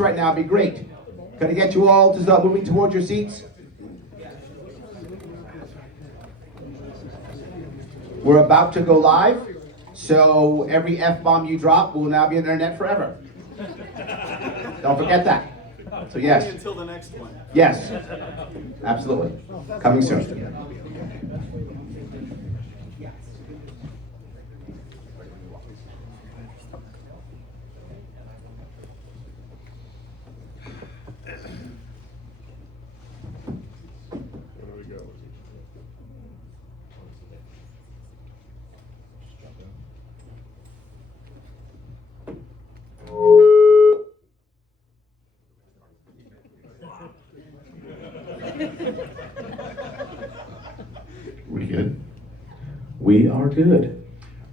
right now, it'd be great. Can I get you all to start moving towards your seats? We're about to go live, so every F-bomb you drop will now be on the internet forever. Don't forget that. So yes. Until the next one. Yes, absolutely. Coming soon. We good? We are good.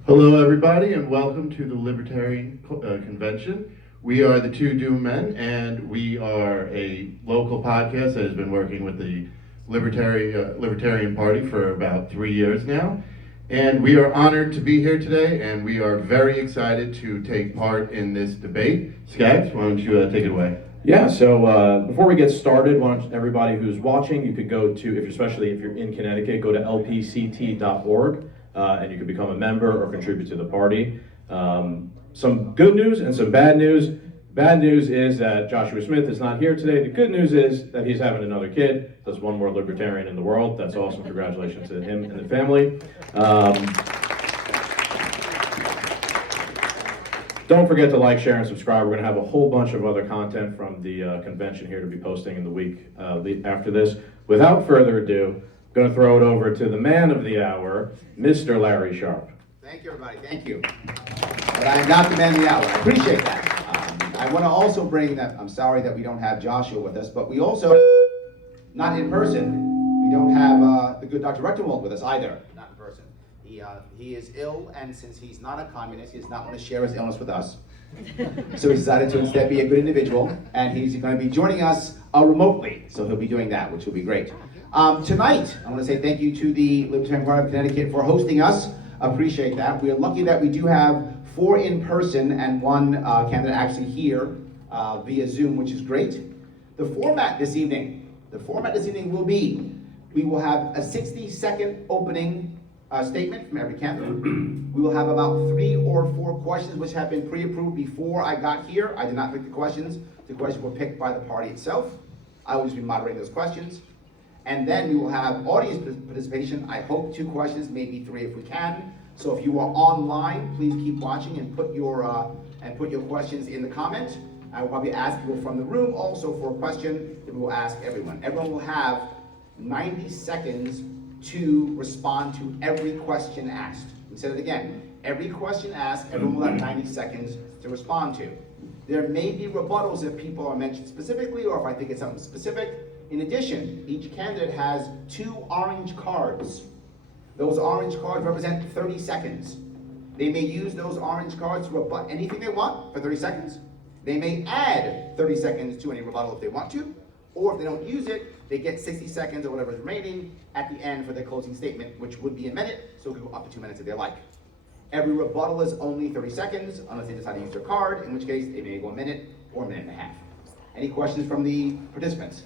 Hello, everybody, and welcome to the Libertarian Convention. We are the Two Doom Men, and we are a local podcast that has been working with the Libertarian Party for about 3 years now. And we are honored to be here today, and we are very excited to take part in this debate. Skaggs, why don't you take it away? Yeah, so before we get started, why don't everybody who's watching, you could go to, especially if you're in Connecticut, go to lpct.org, and you can become a member or contribute to the party. Some good news and some bad news. Bad news is that Joshua Smith is not here today. The good news is that he's having another kid. That's one more libertarian in the world. That's awesome. Congratulations to him and the family. Don't forget to like, share, and subscribe. We're going to have a whole bunch of other content from the convention here to be posting in the week after this. Without further ado, I'm going to throw it over to the man of the hour, Mr. Larry Sharp. Thank you, everybody. Thank you. But I am not the man of the hour. I appreciate that. I want to also bring that, I'm sorry that we don't have Joshua with us, but we also, not in person, we don't have the good Dr. Rechtenwald with us either, not in person. He is ill, and since he's not a communist, he does not want to share his illness with us. So he decided to instead be a good individual, and he's going to be joining us remotely. So he'll be doing that, which will be great. Tonight, I want to say thank you to the Libertarian Party of Connecticut for hosting us. Appreciate that. We are lucky that we do have 4 in person and 1 candidate actually here via Zoom, which is great. The format this evening will be, we will have a 60-second opening statement from every candidate. We will have about 3 or 4 questions which have been pre-approved before I got here. I did not pick the questions. The questions were picked by the party itself. I will just be moderating those questions. And then we will have audience participation. I hope 2 questions, maybe 3 if we can. So if you are online, please keep watching and put your questions in the comment. I will probably ask people from the room also for a question that we will ask everyone. Everyone will have 90 seconds to respond to every question asked. We said it again. Every question asked, everyone will have 90 seconds to respond to. There may be rebuttals if people are mentioned specifically or if I think it's something specific. In addition, each candidate has 2 orange cards. Those orange cards represent 30 seconds. They may use those orange cards to rebut anything they want for 30 seconds. They may add 30 seconds to any rebuttal if they want to, or if they don't use it, they get 60 seconds or whatever is remaining at the end for their closing statement, which would be a minute, so it could go up to 2 minutes if they like. Every rebuttal is only 30 seconds, unless they decide to use their card, in which case it may go a minute or a minute and a half. Any questions from the participants?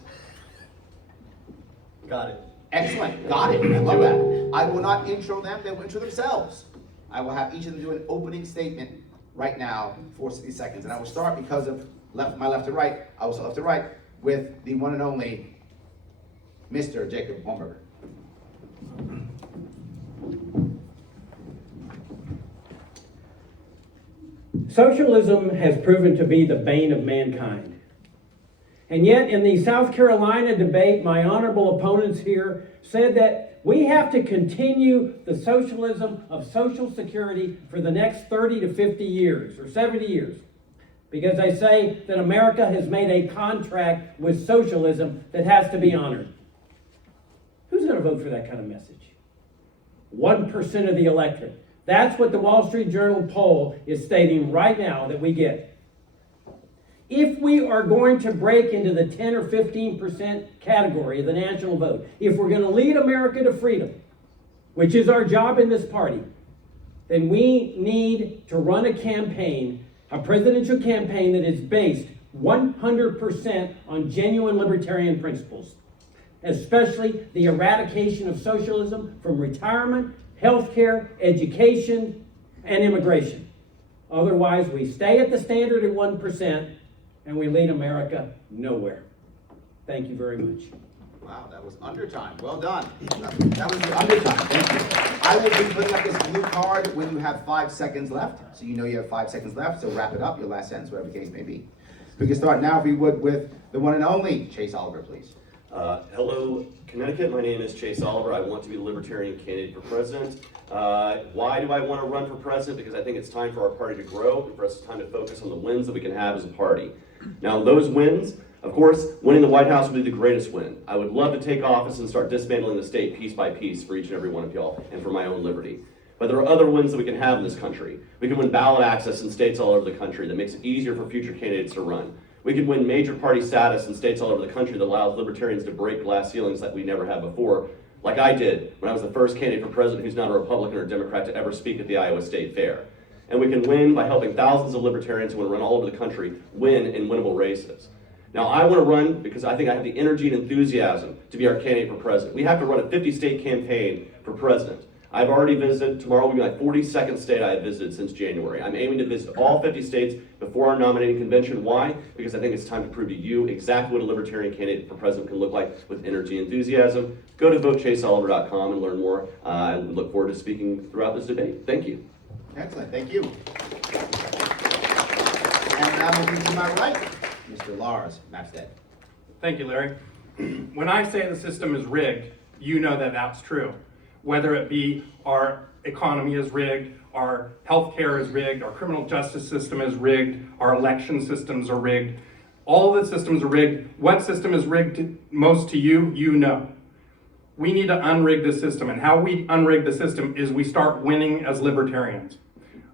Got it. Excellent, got it, I love that. I will not intro them, they will intro themselves. I will have each of them do an opening statement right now for 60 seconds. And I will start, because of my left to right, I will start left to right with the one and only Mr. Jacob Holmberger. Socialism has proven to be the bane of mankind. And yet in the South Carolina debate, my honorable opponents here said that we have to continue the socialism of Social Security for the next 30 to 50 years or 70 years. Because they say that America has made a contract with socialism that has to be honored. Who's going to vote for that kind of message? 1% of the electorate. That's what the Wall Street Journal poll is stating right now that we get. If we are going to break into the 10 or 15% category of the national vote, if we're going to lead America to freedom, which is our job in this party, then we need to run a campaign, a presidential campaign that is based 100% on genuine libertarian principles, especially the eradication of socialism from retirement, healthcare, education, and immigration. Otherwise, we stay at the standard at 1% and we lead America nowhere. Thank you very much. Wow, that was under time. Well done. That was the under time. Thank you. I will be putting up this blue card when you have 5 seconds left. So you know you have 5 seconds left. So wrap it up, your last sentence, whatever the case may be. We can start now, if we would, with the one and only Chase Oliver, please. Hello, Connecticut. My name is Chase Oliver. I want to be the Libertarian candidate for president. Why do I want to run for president? Because I think it's time for our party to grow and for us it's time to focus on the wins that we can have as a party. Now, those wins, of course, winning the White House would be the greatest win. I would love to take office and start dismantling the state piece by piece for each and every one of y'all and for my own liberty. But there are other wins that we can have in this country. We can win ballot access in states all over the country that makes it easier for future candidates to run. We can win major party status in states all over the country that allows libertarians to break glass ceilings like we never had before, like I did when I was the first candidate for president who's not a Republican or Democrat to ever speak at the Iowa State Fair. And we can win by helping thousands of libertarians who want to run all over the country win in winnable races. Now, I want to run because I think I have the energy and enthusiasm to be our candidate for president. We have to run a 50-state campaign for president. I've already visited, tomorrow will be my 42nd state I have visited since January. I'm aiming to visit all 50 states before our nominating convention. Why? Because I think it's time to prove to you exactly what a libertarian candidate for president can look like with energy and enthusiasm. Go to votechaseoliver.com and learn more. I look forward to speaking throughout this debate. Thank you. Excellent, thank you. And now moving to my right, Mr. Lars Mapstead. Thank you, Larry. When I say the system is rigged, you know that that's true. Whether it be our economy is rigged, our healthcare is rigged, our criminal justice system is rigged, our election systems are rigged. All the systems are rigged. What system is rigged most to you, you know. We need to unrig the system, and how we unrig the system is we start winning as libertarians.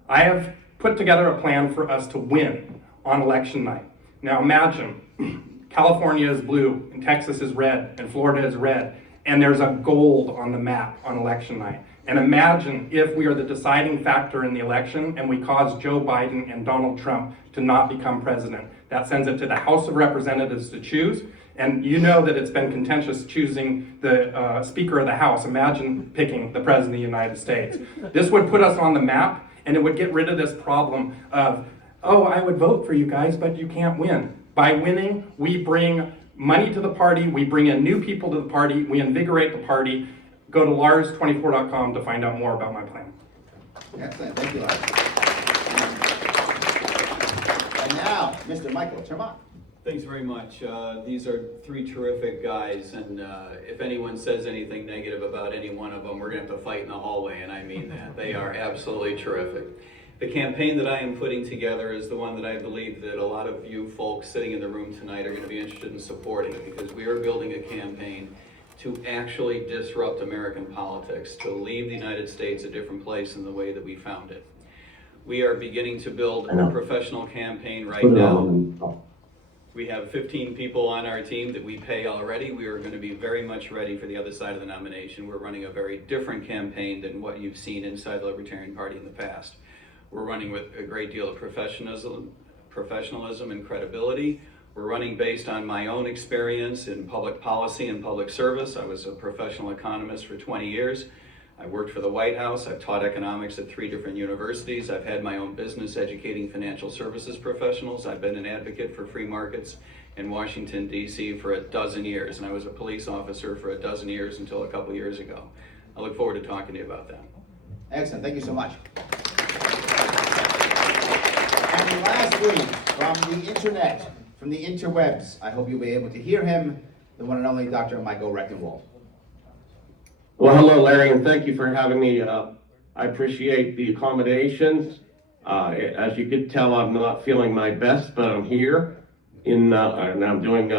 I have put together a plan for us to win on election night. Now imagine California is blue, and Texas is red, and Florida is red, and there's a gold on the map on election night. And imagine if we are the deciding factor in the election and we cause Joe Biden and Donald Trump to not become president. That sends it to the House of Representatives to choose. And you know that it's been contentious choosing the Speaker of the House. Imagine picking the President of the United States. This would put us on the map, and it would get rid of this problem of, oh, I would vote for you guys, but you can't win. By winning, we bring money to the party, we bring in new people to the party, we invigorate the party. Go to lars24.com to find out more about my plan. Excellent, thank you, Lars. And now, Mr. Michael Tremont. Thanks very much. These are three terrific guys, and if anyone says anything negative about any one of them, we're going to have to fight in the hallway, and I mean that. They are absolutely terrific. The campaign that I am putting together is the one that I believe that a lot of you folks sitting in the room tonight are going to be interested in supporting, because we are building a campaign to actually disrupt American politics, to leave the United States a different place than the way that we found it. We are beginning to build a professional campaign right now. We have 15 people on our team that we pay already. We are going to be very much ready for the other side of the nomination. We're running a very different campaign than what you've seen inside the Libertarian Party in the past. We're running with a great deal of professionalism and credibility. We're running based on my own experience in public policy and public service. I was a professional economist for 20 years. I worked for the White House. I've taught economics at 3 different universities. I've had my own business educating financial services professionals. I've been an advocate for free markets in Washington, D.C. for 12 years, and I was a police officer for 12 years until a couple years ago. I look forward to talking to you about that. Excellent, thank you so much. And lastly, from the internet, from the interwebs, I hope you'll be able to hear him, the one and only Dr. Michael Rectenwald. Well, hello, Larry, and thank you for having me. I appreciate the accommodations. As you could tell, I'm not feeling my best, but I'm here, and I'm doing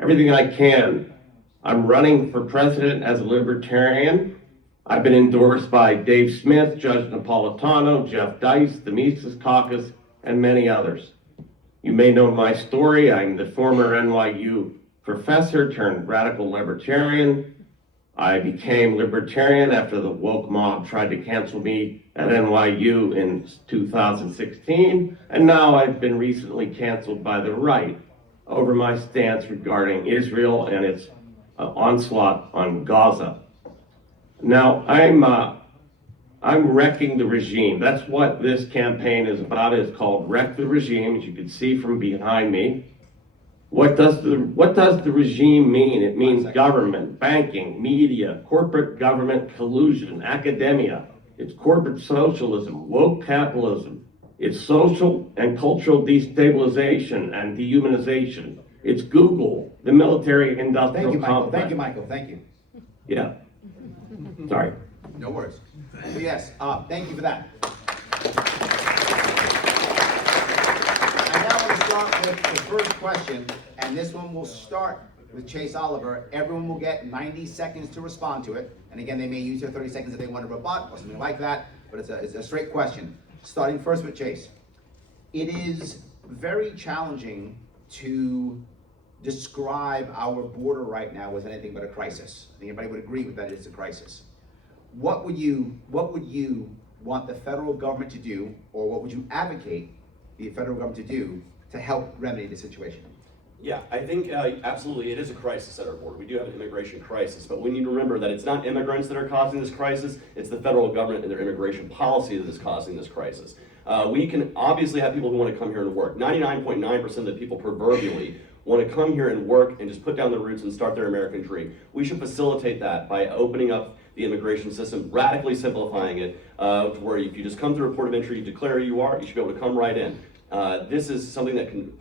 everything I can. I'm running for president as a libertarian. I've been endorsed by Dave Smith, Judge Napolitano, Jeff Dice, the Mises Caucus, and many others. You may know my story. I'm the former NYU professor turned radical libertarian. I became libertarian after the woke mob tried to cancel me at NYU in 2016, and now I've been recently canceled by the right over my stance regarding Israel and its onslaught on Gaza. Now, I'm wrecking the regime. That's what this campaign is about. It's called Wreck the Regime, as you can see from behind me. What does the regime mean? It means government, banking, media, corporate government collusion, academia. It's corporate socialism, woke capitalism. It's social and cultural destabilization and dehumanization. It's Google, the military industrial Thank you, Michael. complex. Thank you, Michael. Thank you. Yeah. Sorry. No worries. So yes, thank you for that. I now want to start with the first question, and this one will start with Chase Oliver. Everyone will get 90 seconds to respond to it. And again, they may use their 30 seconds if they want to rebut or something like that, but it's a straight question. Starting first with Chase. It is very challenging to describe our border right now as anything but a crisis. I think everybody would agree with that it's a crisis. What would you want the federal government to do, or what would you advocate the federal government to do to help remedy the situation? Yeah, I think absolutely it is a crisis at our border. We do have an immigration crisis, but we need to remember that it's not immigrants that are causing this crisis, it's the federal government and their immigration policy that is causing this crisis. We can obviously have people who want to come here and work. 99.9% of the people proverbially want to come here and work and just put down their roots and start their American dream. We should facilitate that by opening up the immigration system, radically simplifying it, to where if you just come through a port of entry, you declare who you are, you should be able to come right in. This is something that can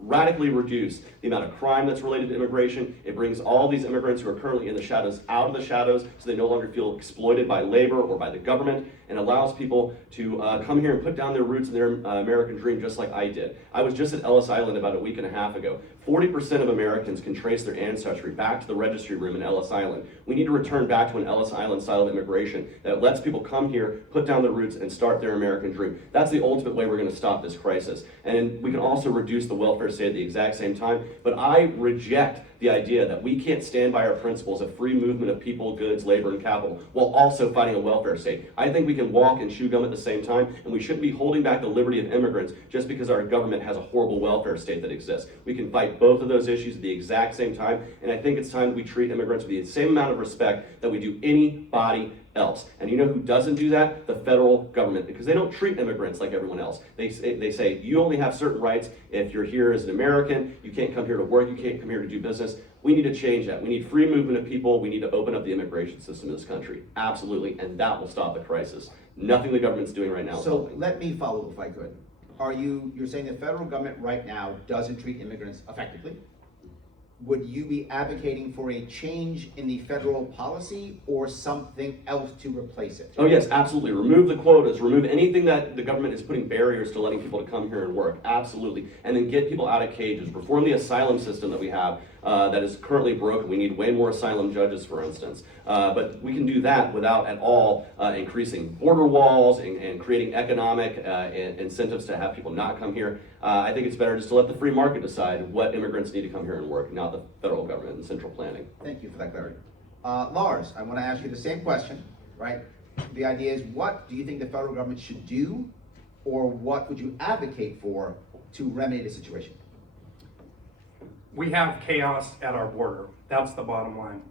radically reduce the amount of crime that's related to immigration. It brings all these immigrants who are currently in the shadows out of the shadows, so they no longer feel exploited by labor or by the government, and allows people to come here and put down their roots in their American dream, just like I did. I was just at Ellis Island about a week and a half ago. 40% of Americans can trace their ancestry back to the registry room in Ellis Island. We need to return back to an Ellis Island style of immigration that lets people come here, put down their roots, and start their American dream. That's the ultimate way we're going to stop this crisis. And we can also reduce the welfare state at the exact same time. But I reject the idea that we can't stand by our principles of free movement of people, goods, labor, and capital while also fighting a welfare state. I think we can walk and chew gum at the same time, and we shouldn't be holding back the liberty of immigrants just because our government has a horrible welfare state that exists. We can fight both of those issues at the exact same time, and I think it's time that we treat immigrants with the same amount of respect that we do anybody else. And you know who doesn't do that? The federal government, because they don't treat immigrants like everyone else. They say you only have certain rights if you're here as an American. You can't come here to work. You can't come here to do business. We need to change that. We need free movement of people. We need to open up the immigration system in this country. Absolutely, and that will stop the crisis. Nothing the government's doing right now. So let me follow if I could. You're saying the federal government right now doesn't treat immigrants effectively? Would you be advocating for a change in the federal policy or something else to replace it? Oh yes, absolutely. Remove the quotas, remove anything that the government is putting barriers to letting people to come here and work. Absolutely. And then get people out of cages. Reform the asylum system that we have that is currently broken. We need way more asylum judges, for instance. But we can do that without at all increasing border walls and creating economic incentives to have people not come here. I think it's better just to let the free market decide what immigrants need to come here and work, not the federal government and central planning. Thank you for that clarity. Lars, I want to ask you the same question, right? The idea is, what do you think the federal government should do, or what would you advocate for to remedy the situation? We have chaos at our border. That's the bottom line.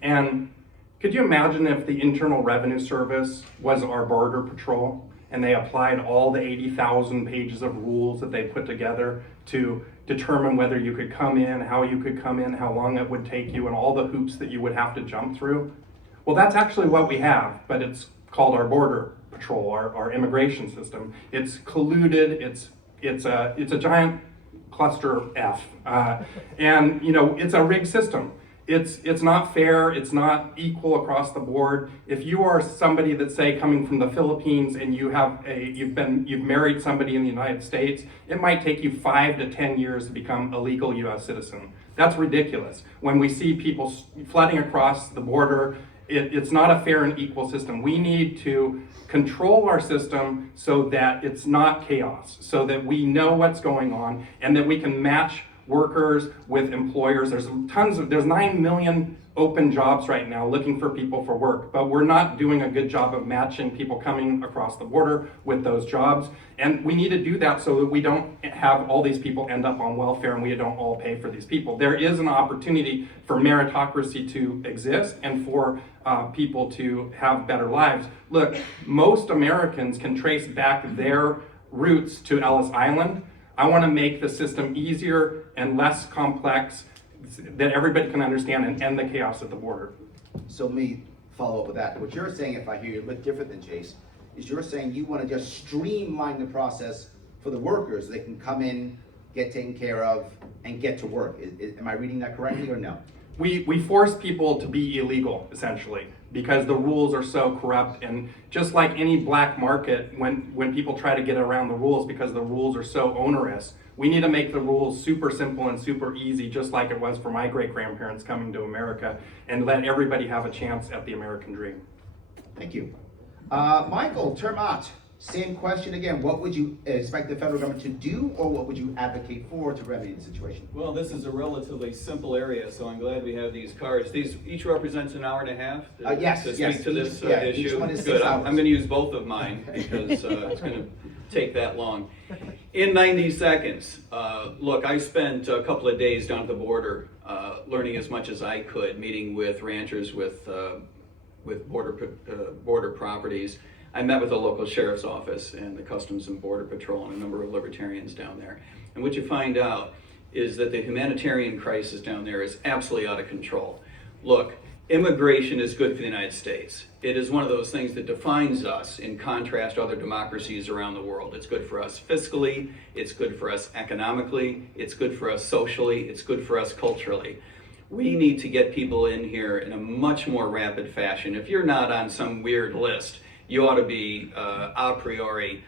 And could you imagine if the Internal Revenue Service was our border patrol and they applied all the 80,000 pages of rules that they put together to determine whether you could come in, how you could come in, how long it would take you, and all the hoops that you would have to jump through? Well, that's actually what we have, but it's called our border patrol, our immigration system. It's colluded, it's a giant cluster F. And you know, it's a rigged system. It's not fair, it's not equal across the board. If you are somebody that's, say, coming from the Philippines and you've married somebody in the United States, it might take you 5 to 10 years to become a legal US citizen. That's ridiculous. When we see people flooding across the border, it's not a fair and equal system. We need to control our system so that it's not chaos, so that we know what's going on and that we can match workers, with employers. There's 9 million open jobs right now looking for people for work, but we're not doing a good job of matching people coming across the border with those jobs. And we need to do that so that we don't have all these people end up on welfare and we don't all pay for these people. There is an opportunity for meritocracy to exist and for people to have better lives. Look, most Americans can trace back their roots to Ellis Island. I want to make the system easier and less complex that everybody can understand and end the chaos at the border. So let me follow up with that. What you're saying, if I hear you a bit different than Chase, is you're saying you want to just streamline the process for the workers. They can come in, get taken care of, and get to work. Am I reading that correctly or no? We force people to be illegal, essentially, because the rules are so corrupt. And just like any black market, when people try to get around the rules because the rules are so onerous, we need to make the rules super simple and super easy, just like it was for my great-grandparents coming to America, and let everybody have a chance at the American dream. Thank you. Michael Termott, same question again. What would you expect the federal government to do, or what would you advocate for to remedy the situation? Well, this is a relatively simple area, so I'm glad we have these cards. These each represents an hour and a half to, Yes, to yes. speak to this Each issue. one is Good. 6 I'm hours. going to use both of mine because it's going to take that long. In 90 seconds, look, I spent a couple of days down at the border learning as much as I could, meeting with ranchers, with border properties. I met with the local sheriff's office and the Customs and Border Patrol and a number of libertarians down there. And what you find out is that the humanitarian crisis down there is absolutely out of control. Look, immigration is good for the United States. It is one of those things that defines us in contrast to other democracies around the world. It's good for us fiscally, it's good for us economically, it's good for us socially, it's good for us culturally. We need to get people in here in a much more rapid fashion. If you're not on some weird list, you ought to be a priori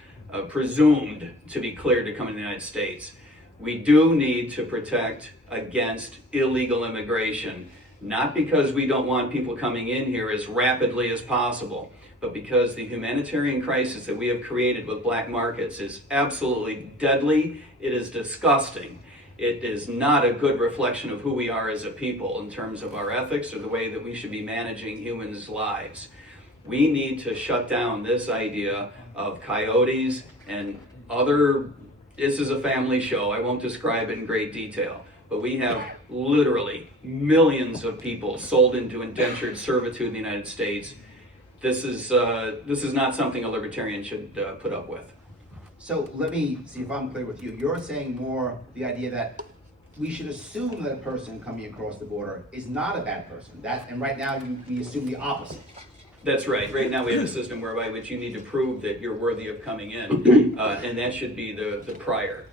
presumed to be cleared to come in the United States. We do need to protect against illegal immigration, not because we don't want people coming in here as rapidly as possible, but because the humanitarian crisis that we have created with black markets is absolutely deadly. It is disgusting. It is not a good reflection of who we are as a people in terms of our ethics or the way that we should be managing humans' lives. We need to shut down this idea of coyotes and other, this is a family show, I won't describe it in great detail, but we have literally millions of people sold into indentured servitude in the United States. This is not something a libertarian should put up with. So let me see if I'm clear with you. You're saying more the idea that we should assume that a person coming across the border is not a bad person. And right now we assume the opposite. That's right. Right now we have a system whereby which you need to prove that you're worthy of coming in, and that should be the prior.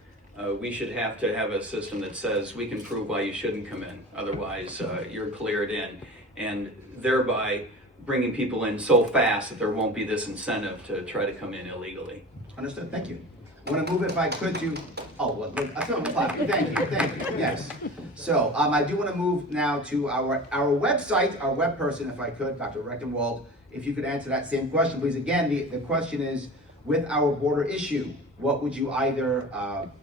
We should have to have a system that says we can prove why you shouldn't come in, otherwise you're cleared in, and thereby bringing people in so fast that there won't be this incentive to try to come in illegally. Understood, thank you. I want to move, if I could, to, look, I feel clapping, thank you, yes. So, I do want to move now to our website, our web person, if I could, Dr. Rechtenwald, if you could answer that same question, please. Again, the question is, with our border issue, what would you either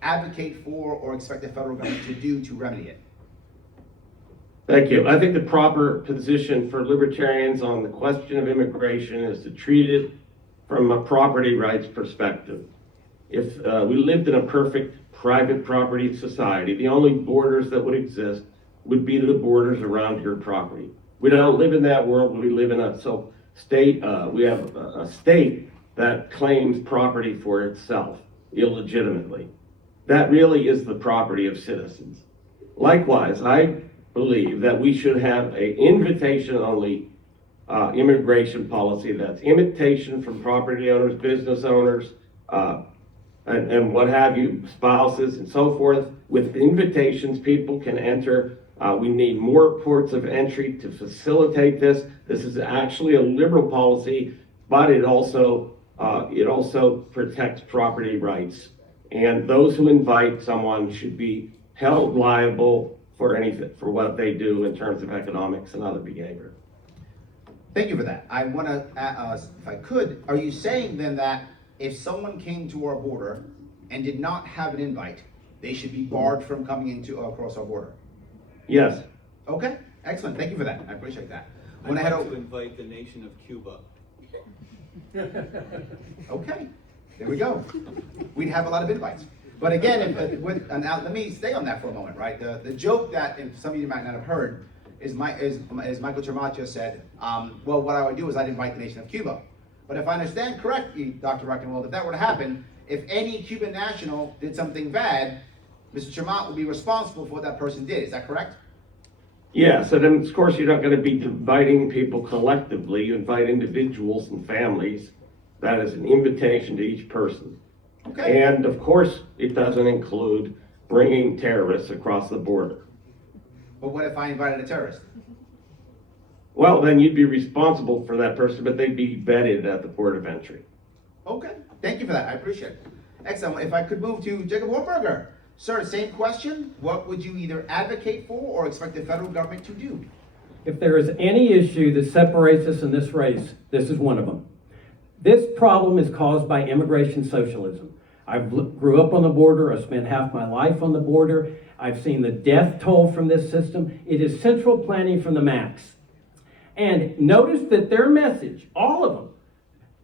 advocate for or expect the federal government to do to remedy it? Thank you. I think the proper position for libertarians on the question of immigration is to treat it from a property rights perspective. If we lived in a perfect private property society, the only borders that would exist would be the borders around your property. We don't live in that world. We live in a state. We have a state that claims property for itself illegitimately. That really is the property of citizens. Likewise, I believe that we should have an invitation-only immigration policy that's invitation from property owners, business owners, and what have you, spouses and so forth. With invitations, people can enter. We need more ports of entry to facilitate this. This is actually a liberal policy, but it also protects property rights. And those who invite someone should be held liable for anything, for what they do in terms of economics and other behavior. Thank you for that. I want to, if I could, are you saying then that if someone came to our border and did not have an invite, they should be barred from coming into across our border. Yes. Okay, excellent. Thank you for that. I appreciate that. I'd like to invite the nation of Cuba. Okay, there we go. We'd have a lot of invites. But again, now let me stay on that for a moment, right? The joke that if some of you might not have heard is Michael Tramacha said, well, what I would do is I'd invite the nation of Cuba. But if I understand correctly, Dr. Reckenwald, if that were to happen, if any Cuban national did something bad, Mr. Tremont would be responsible for what that person did. Is that correct? Yes, and then of course you're not going to be inviting people collectively. You invite individuals and families. That is an invitation to each person. Okay. And of course, it doesn't include bringing terrorists across the border. But what if I invited a terrorist? Well, then you'd be responsible for that person, but they'd be vetted at the port of entry. Okay, thank you for that. I appreciate it. Excellent. If I could move to Jacob Warburger. Sir, same question. What would you either advocate for or expect the federal government to do? If there is any issue that separates us in this race, this is one of them. This problem is caused by immigration socialism. I grew up on the border. I spent half my life on the border. I've seen the death toll from this system. It is central planning from the max. And notice that their message, all of them,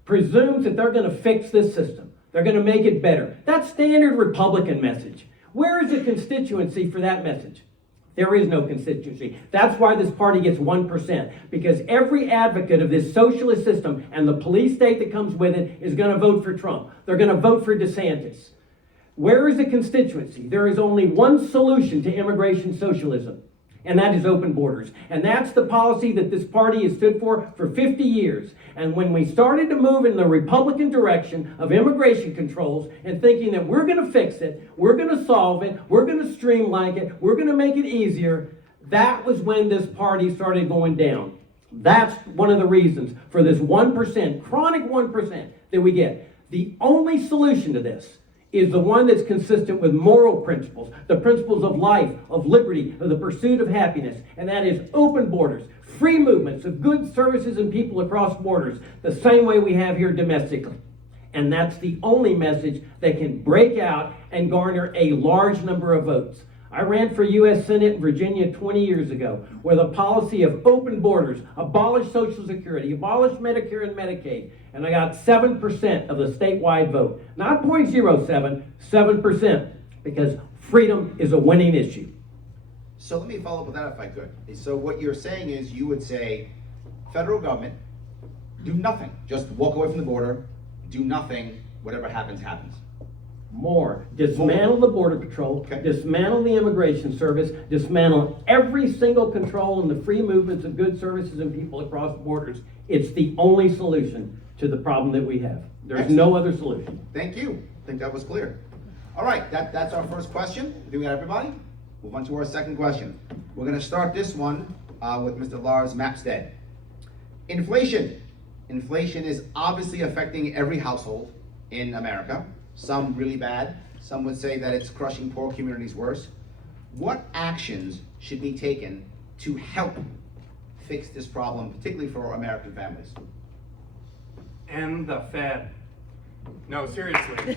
presumes that they're going to fix this system. They're going to make it better. That's standard Republican message. Where is the constituency for that message? There is no constituency. That's why this party gets 1%, because every advocate of this socialist system and the police state that comes with it is going to vote for Trump. They're going to vote for DeSantis. Where is the constituency? There is only one solution to immigration socialism, and that is open borders. And that's the policy that this party has stood for 50 years. And when we started to move in the Republican direction of immigration controls and thinking that we're going to fix it, we're going to solve it, we're going to streamline it, we're going to make it easier, that was when this party started going down. That's one of the reasons for this 1%, chronic 1% that we get. The only solution to this is the one that's consistent with moral principles, the principles of life, of liberty, of the pursuit of happiness, and that is open borders, free movements of goods, services, and people across borders, the same way we have here domestically. And that's the only message that can break out and garner a large number of votes. I ran for U.S. Senate in Virginia 20 years ago, where the policy of open borders, abolished Social Security, abolished Medicare and Medicaid, and I got 7% of the statewide vote. Not 0.07, 7%, because freedom is a winning issue. So let me follow up with that if I could. So what you're saying is you would say, federal government, do nothing. Just walk away from the border, do nothing, whatever happens, happens. More. Dismantle the Border Patrol, Okay. dismantle the Immigration Service, dismantle every single control in the free movements of goods, services, and people across borders. It's the only solution to the problem that we have. There's no other solution. Thank you. I think that was clear. All right, that's our first question. Do we got everybody? Move on to our second question. We're going to start this one with Mr. Lars Mapstead. Inflation. Inflation is obviously affecting every household in America. Some really bad. Some would say that it's crushing poor communities worse. What actions should be taken to help fix this problem, particularly for American families? And the Fed. No, seriously.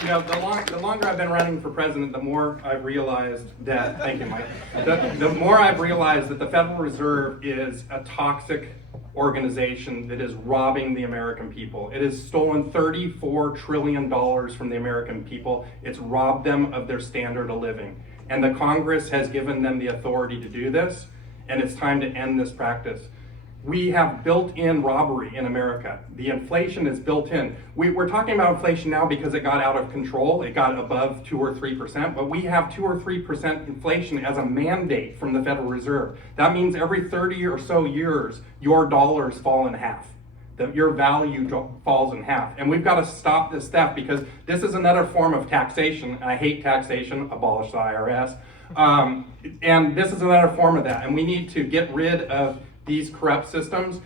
You know, the longer I've been running for president, the more I've realized that, thank you, Mike, the more I've realized that the Federal Reserve is a toxic organization that is robbing the American people. It has stolen $34 trillion from the American people. It's robbed them of their standard of living. And the Congress has given them the authority to do this, and it's time to end this practice. We have built-in robbery in America. The inflation is built in. We're talking about inflation now because it got out of control. It got above 2 or 3%, but we have 2 or 3% inflation as a mandate from the Federal Reserve. That means every 30 or so years, your dollars fall in half. Your value falls in half. And we've got to stop this theft because this is another form of taxation, and I hate taxation, abolish the IRS. And this is another form of that, and we need to get rid of these corrupt systems.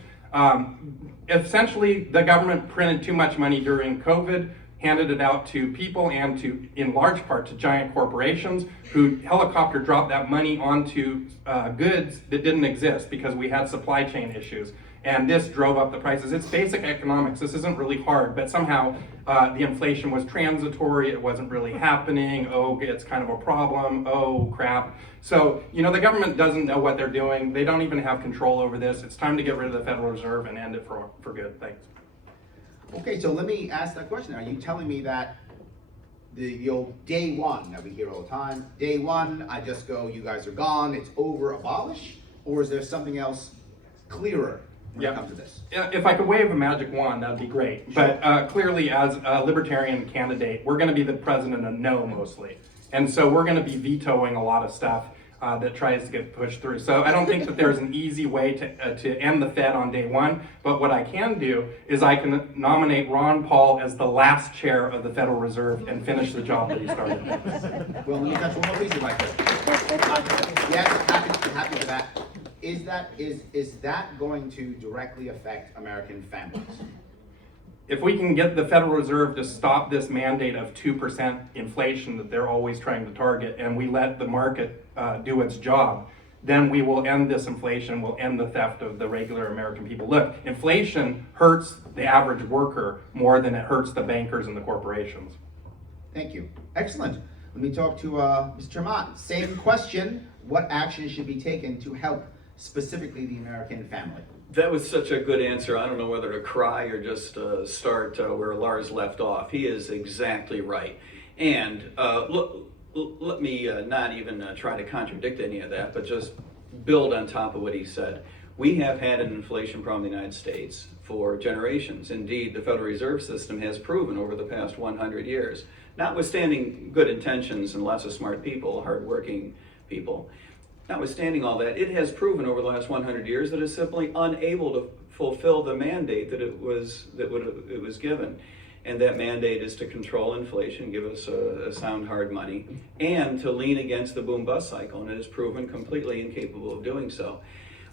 Essentially, the government printed too much money during COVID, handed it out to people and to, in large part, to giant corporations who helicopter dropped that money onto goods that didn't exist because we had supply chain issues. And this drove up the prices. It's basic economics. This isn't really hard, but somehow the inflation was transitory. It wasn't really happening. Oh, it's kind of a problem. Oh, crap. So, the government doesn't know what they're doing. They don't even have control over this. It's time to get rid of the Federal Reserve and end it for good. Thanks. Okay, so let me ask that question. Are you telling me that the old day one that we hear all the time, day one, I just go, you guys are gone, it's over, abolish? Or is there something else clearer when it comes to this? Yeah, if I could wave a magic wand, that'd be great. But clearly, as a libertarian candidate, we're going to be the president of no mostly. And so we're going to be vetoing a lot of stuff that tries to get pushed through. So I don't think that there's an easy way to end the Fed on day one. But what I can do is I can nominate Ron Paul as the last chair of the Federal Reserve and finish the job that he started. Well, let me touch one more piece if I could. Yes, happy for that. Is that going to directly affect American families? If we can get the Federal Reserve to stop this mandate of 2% inflation that they're always trying to target, and we let the market do its job, then we will end this inflation, we'll end the theft of the regular American people. Look, inflation hurts the average worker more than it hurts the bankers and the corporations. Thank you. Excellent. Let me talk to Mr. Tremont. Same question. What action should be taken to help specifically the American family? That was such a good answer. I don't know whether to cry or just start where Lars left off. He is exactly right. And let me not even try to contradict any of that, but just build on top of what he said. We have had an inflation problem in the United States for generations. Indeed, the Federal Reserve System has proven over the past 100 years, notwithstanding good intentions and lots of smart people, hardworking people, notwithstanding all that, it has proven over the last 100 years that it's simply unable to fulfill the mandate that it was given. And that mandate is to control inflation, give us a sound hard money, and to lean against the boom-bust cycle, and it has proven completely incapable of doing so.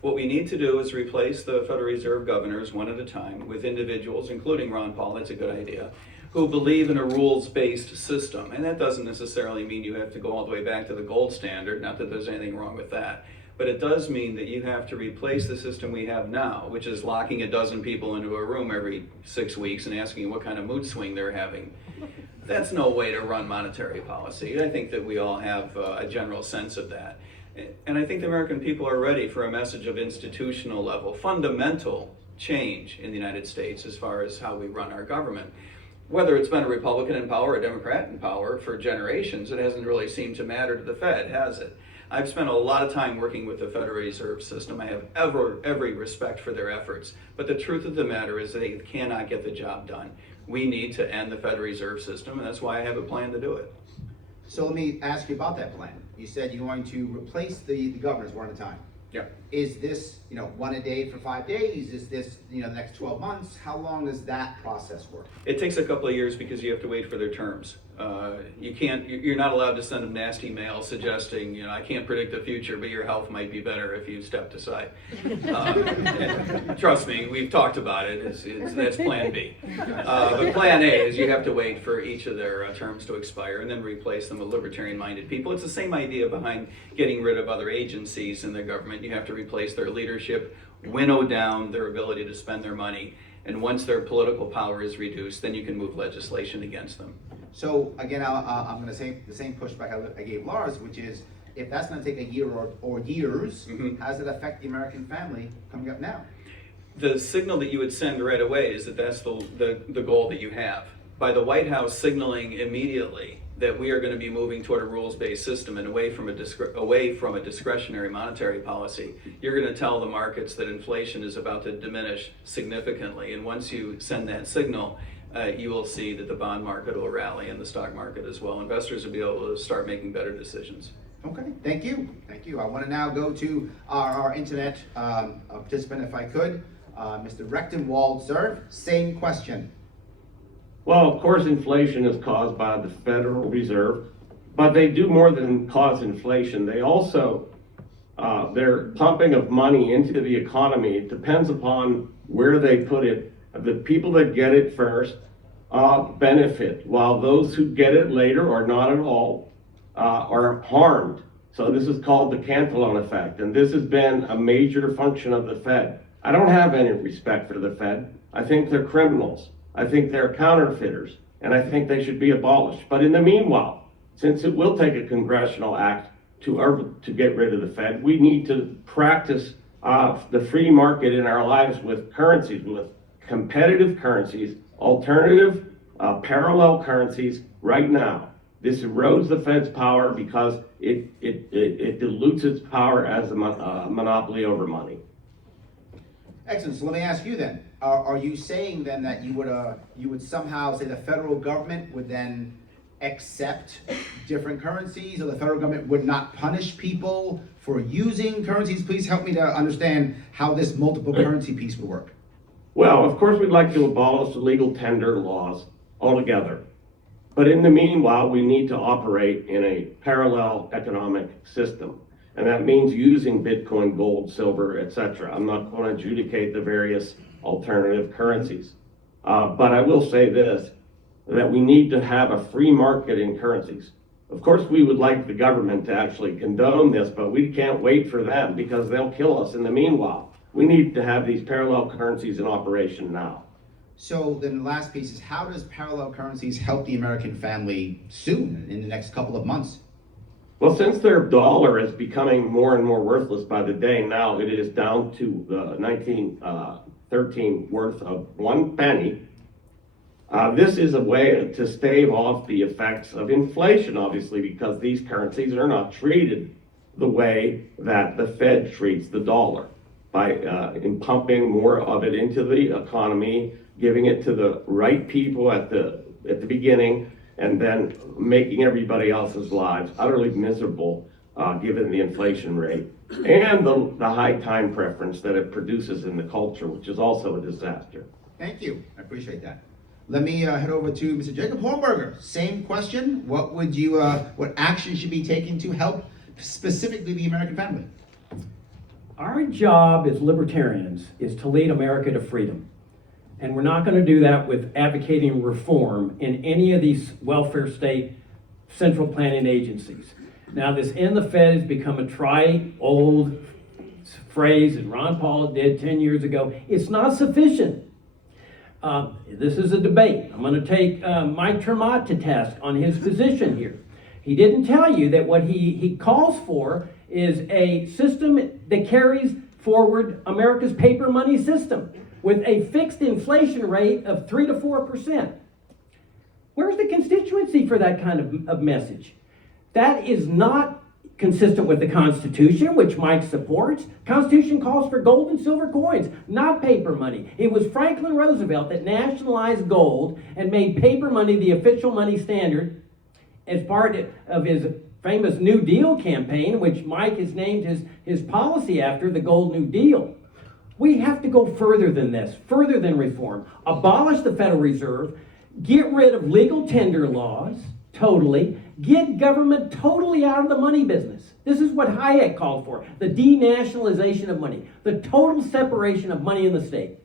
What we need to do is replace the Federal Reserve governors one at a time with individuals, including Ron Paul, that's a good idea, who believe in a rules-based system. And that doesn't necessarily mean you have to go all the way back to the gold standard, not that there's anything wrong with that. But it does mean that you have to replace the system we have now, which is locking a dozen people into a room every 6 weeks and asking what kind of mood swing they're having. That's no way to run monetary policy. I think that we all have a general sense of that. And I think the American people are ready for a message of institutional level, fundamental change in the United States as far as how we run our government. Whether it's been a Republican in power or a Democrat in power for generations, it hasn't really seemed to matter to the Fed, has it? I've spent a lot of time working with the Federal Reserve System. I have every respect for their efforts. But the truth of the matter is they cannot get the job done. We need to end the Federal Reserve System, and that's why I have a plan to do it. So let me ask you about that plan. You said you're going to replace the governors one at a time. Yeah. Is this, one a day for 5 days? Is this, the next 12 months? How long does that process work? It takes a couple of years because you have to wait for their terms. You're not allowed to send them nasty mail suggesting, I can't predict the future, but your health might be better if you stepped aside. Trust me, we've talked about it. That's plan B. But plan A is you have to wait for each of their terms to expire and then replace them with libertarian-minded people. It's the same idea behind getting rid of other agencies in the government. You have to replace their leadership, winnow down their ability to spend their money, and once their political power is reduced, then you can move legislation against them. So again, I'm going to say the same pushback I gave Lars, which is, if that's going to take a year or years, how does it affect the American family coming up now? The signal that you would send right away is that that's the goal that you have. By the White House signaling immediately that we are going to be moving toward a rules-based system and away from a discretionary monetary policy, you're going to tell the markets that inflation is about to diminish significantly. And once you send that signal, you will see that the bond market will rally and the stock market as well. Investors will be able to start making better decisions. Okay, thank you. Thank you. I want to now go to our internet participant, if I could. Mr. Rechtenwald, sir, same question. Well, of course, inflation is caused by the Federal Reserve, but they do more than cause inflation. They also, their pumping of money into the economy depends upon where they put it. The people that get it first benefit, while those who get it later or not at all are harmed. So this is called the Cantillon effect, and this has been a major function of the Fed. I don't have any respect for the Fed. I think they're criminals. I think they're counterfeiters, and I think they should be abolished. But in the meanwhile, since it will take a congressional act to get rid of the Fed, we need to practice the free market in our lives with currencies, with competitive currencies, alternative parallel currencies right now. This erodes the Fed's power because it dilutes its power as a monopoly over money. Excellent. So let me ask you then: Are you saying then that you would somehow say the federal government would then accept different currencies, or the federal government would not punish people for using currencies? Please help me to understand how this multiple currency piece would work. Well, of course, we'd like to abolish the legal tender laws altogether. But in the meanwhile, we need to operate in a parallel economic system. And that means using Bitcoin, gold, silver, etc. I'm not going to adjudicate the various alternative currencies. But I will say this, that we need to have a free market in currencies. Of course, we would like the government to actually condone this, but we can't wait for them because they'll kill us in the meanwhile. We need to have these parallel currencies in operation now. So then the last piece is, how does parallel currencies help the American family soon, in the next couple of months? Well, since their dollar is becoming more and more worthless by the day, now it is down to the 1913 worth of 1 penny. This is a way to stave off the effects of inflation, obviously, because these currencies are not treated the way that the Fed treats the dollar, by pumping more of it into the economy, giving it to the right people at the beginning, and then making everybody else's lives utterly miserable given the inflation rate and the high time preference that it produces in the culture, which is also a disaster. Thank you. I appreciate that. Let me head over to Mr. Jacob Hornberger. Same question. What would you, what action should be taken to help specifically the American family? Our job as libertarians is to lead America to freedom. And we're not going to do that with advocating reform in any of these welfare state central planning agencies. Now, this "in the Fed" has become a trite old phrase that Ron Paul did 10 years ago. It's not sufficient. This is a debate. I'm going to take Mike Tremont to task on his position here. He didn't tell you that what he calls for is a system that carries forward America's paper money system with a fixed inflation rate of 3 to 4%. Where's the constituency for that kind of message? That is not consistent with the Constitution, which Mike supports. Constitution calls for gold and silver coins, not paper money. It was Franklin Roosevelt that nationalized gold and made paper money the official money standard as part of his famous New Deal campaign, which Mike has named his policy after, the Gold New Deal. We have to go further than this, further than reform. Abolish the Federal Reserve, get rid of legal tender laws, totally, get government totally out of the money business. This is what Hayek called for, the denationalization of money, the total separation of money in the state.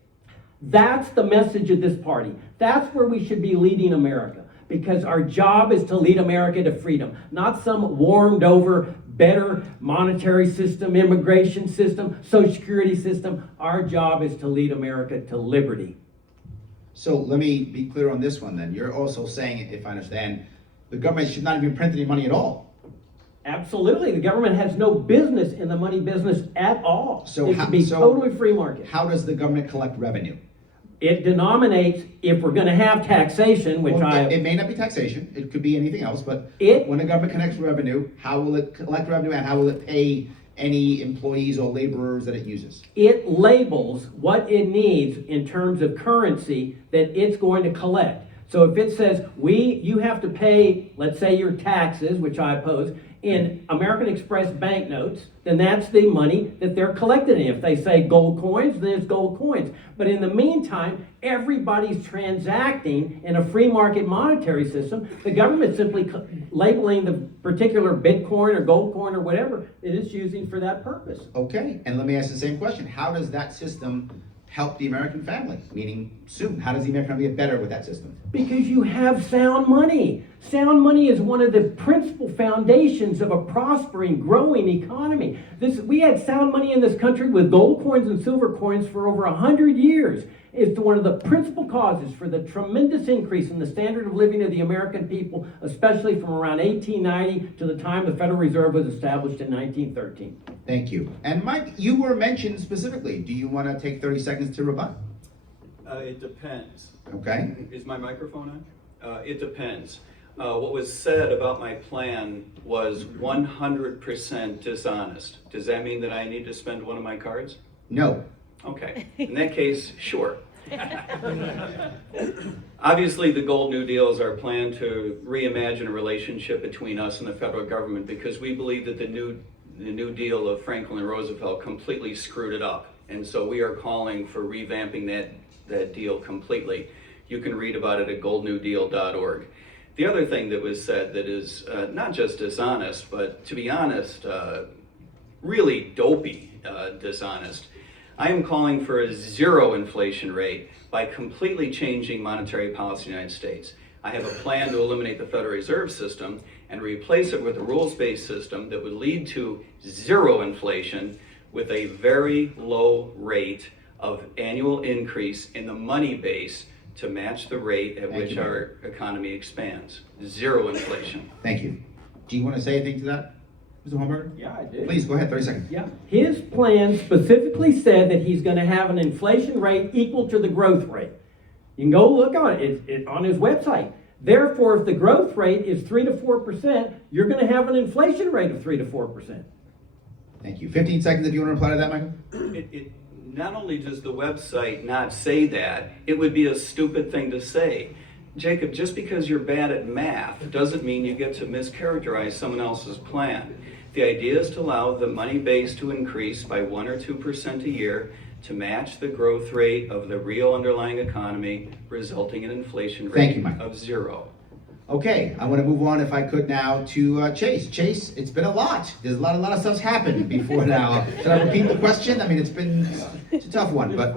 That's the message of this party. That's where we should be leading America, because our job is to lead America to freedom, not some warmed over, better monetary system, immigration system, Social Security system. Our job is to lead America to liberty. So let me be clear on this one then. You're also saying, if I understand, the government should not even print any money at all. Absolutely. The government has no business in the money business at all. So it should be totally free market. How does the government collect revenue? It denominates, if we're going to have taxation, which Well, it may not be taxation. It could be anything else. But when the government collects revenue, how will it collect revenue, and how will it pay any employees or laborers that it uses? It labels what it needs in terms of currency that it's going to collect. So if it says you have to pay, let's say, your taxes, which I oppose, in American Express banknotes, then that's the money that they're collecting in. If they say gold coins, then it's gold coins. But in the meantime, everybody's transacting in a free market monetary system. The government's simply labeling the particular Bitcoin or gold coin or whatever it is using for that purpose. Okay, and let me ask the same question. How does that system help the American family? Meaning soon, how does the American family get better with that system? Because you have sound money. Sound money is one of the principal foundations of a prospering, growing economy. We had sound money in this country with gold coins and silver coins for over 100 years. It's one of the principal causes for the tremendous increase in the standard of living of the American people, especially from around 1890 to the time the Federal Reserve was established in 1913. Thank you. And Mike, you were mentioned specifically. Do you want to take 30 seconds to rebut? It depends. Okay. Is my microphone on? It depends. What was said about my plan was 100% dishonest. Does that mean that I need to spend one of my cards? No. Okay. In that case, sure. Obviously, the Gold New Deal is our plan to reimagine a relationship between us and the federal government because we believe that the New Deal of Franklin and Roosevelt completely screwed it up. And so we are calling for revamping that deal completely. You can read about it at goldnewdeal.org. The other thing that was said that is not just dishonest, but to be honest, really dopey dishonest. I am calling for a zero inflation rate by completely changing monetary policy in the United States. I have a plan to eliminate the Federal Reserve System and replace it with a rules-based system that would lead to zero inflation with a very low rate of annual increase in the money base to match the rate at which our economy expands. Zero inflation. Thank you. Do you want to say anything to that, Mr. Hornberger? Yeah, I did. Please, go ahead, 30 seconds. Yeah. His plan specifically said that he's going to have an inflation rate equal to the growth rate. You can go look on it on his website. Therefore, if the growth rate is 3 to 4%, you're going to have an inflation rate of 3 to 4%. Thank you. 15 seconds if you want to reply to that, Michael. Not only does the website not say that, it would be a stupid thing to say. Jacob, just because you're bad at math doesn't mean you get to mischaracterize someone else's plan. The idea is to allow the money base to increase by 1 or 2% a year to match the growth rate of the real underlying economy, resulting in an inflation Thank you, rate Mike. of zero. Okay, I want to move on, if I could now, to Chase. Chase, it's been a lot. There's a lot of stuff's happened before now. Should I repeat the question? I mean, it's a tough one, but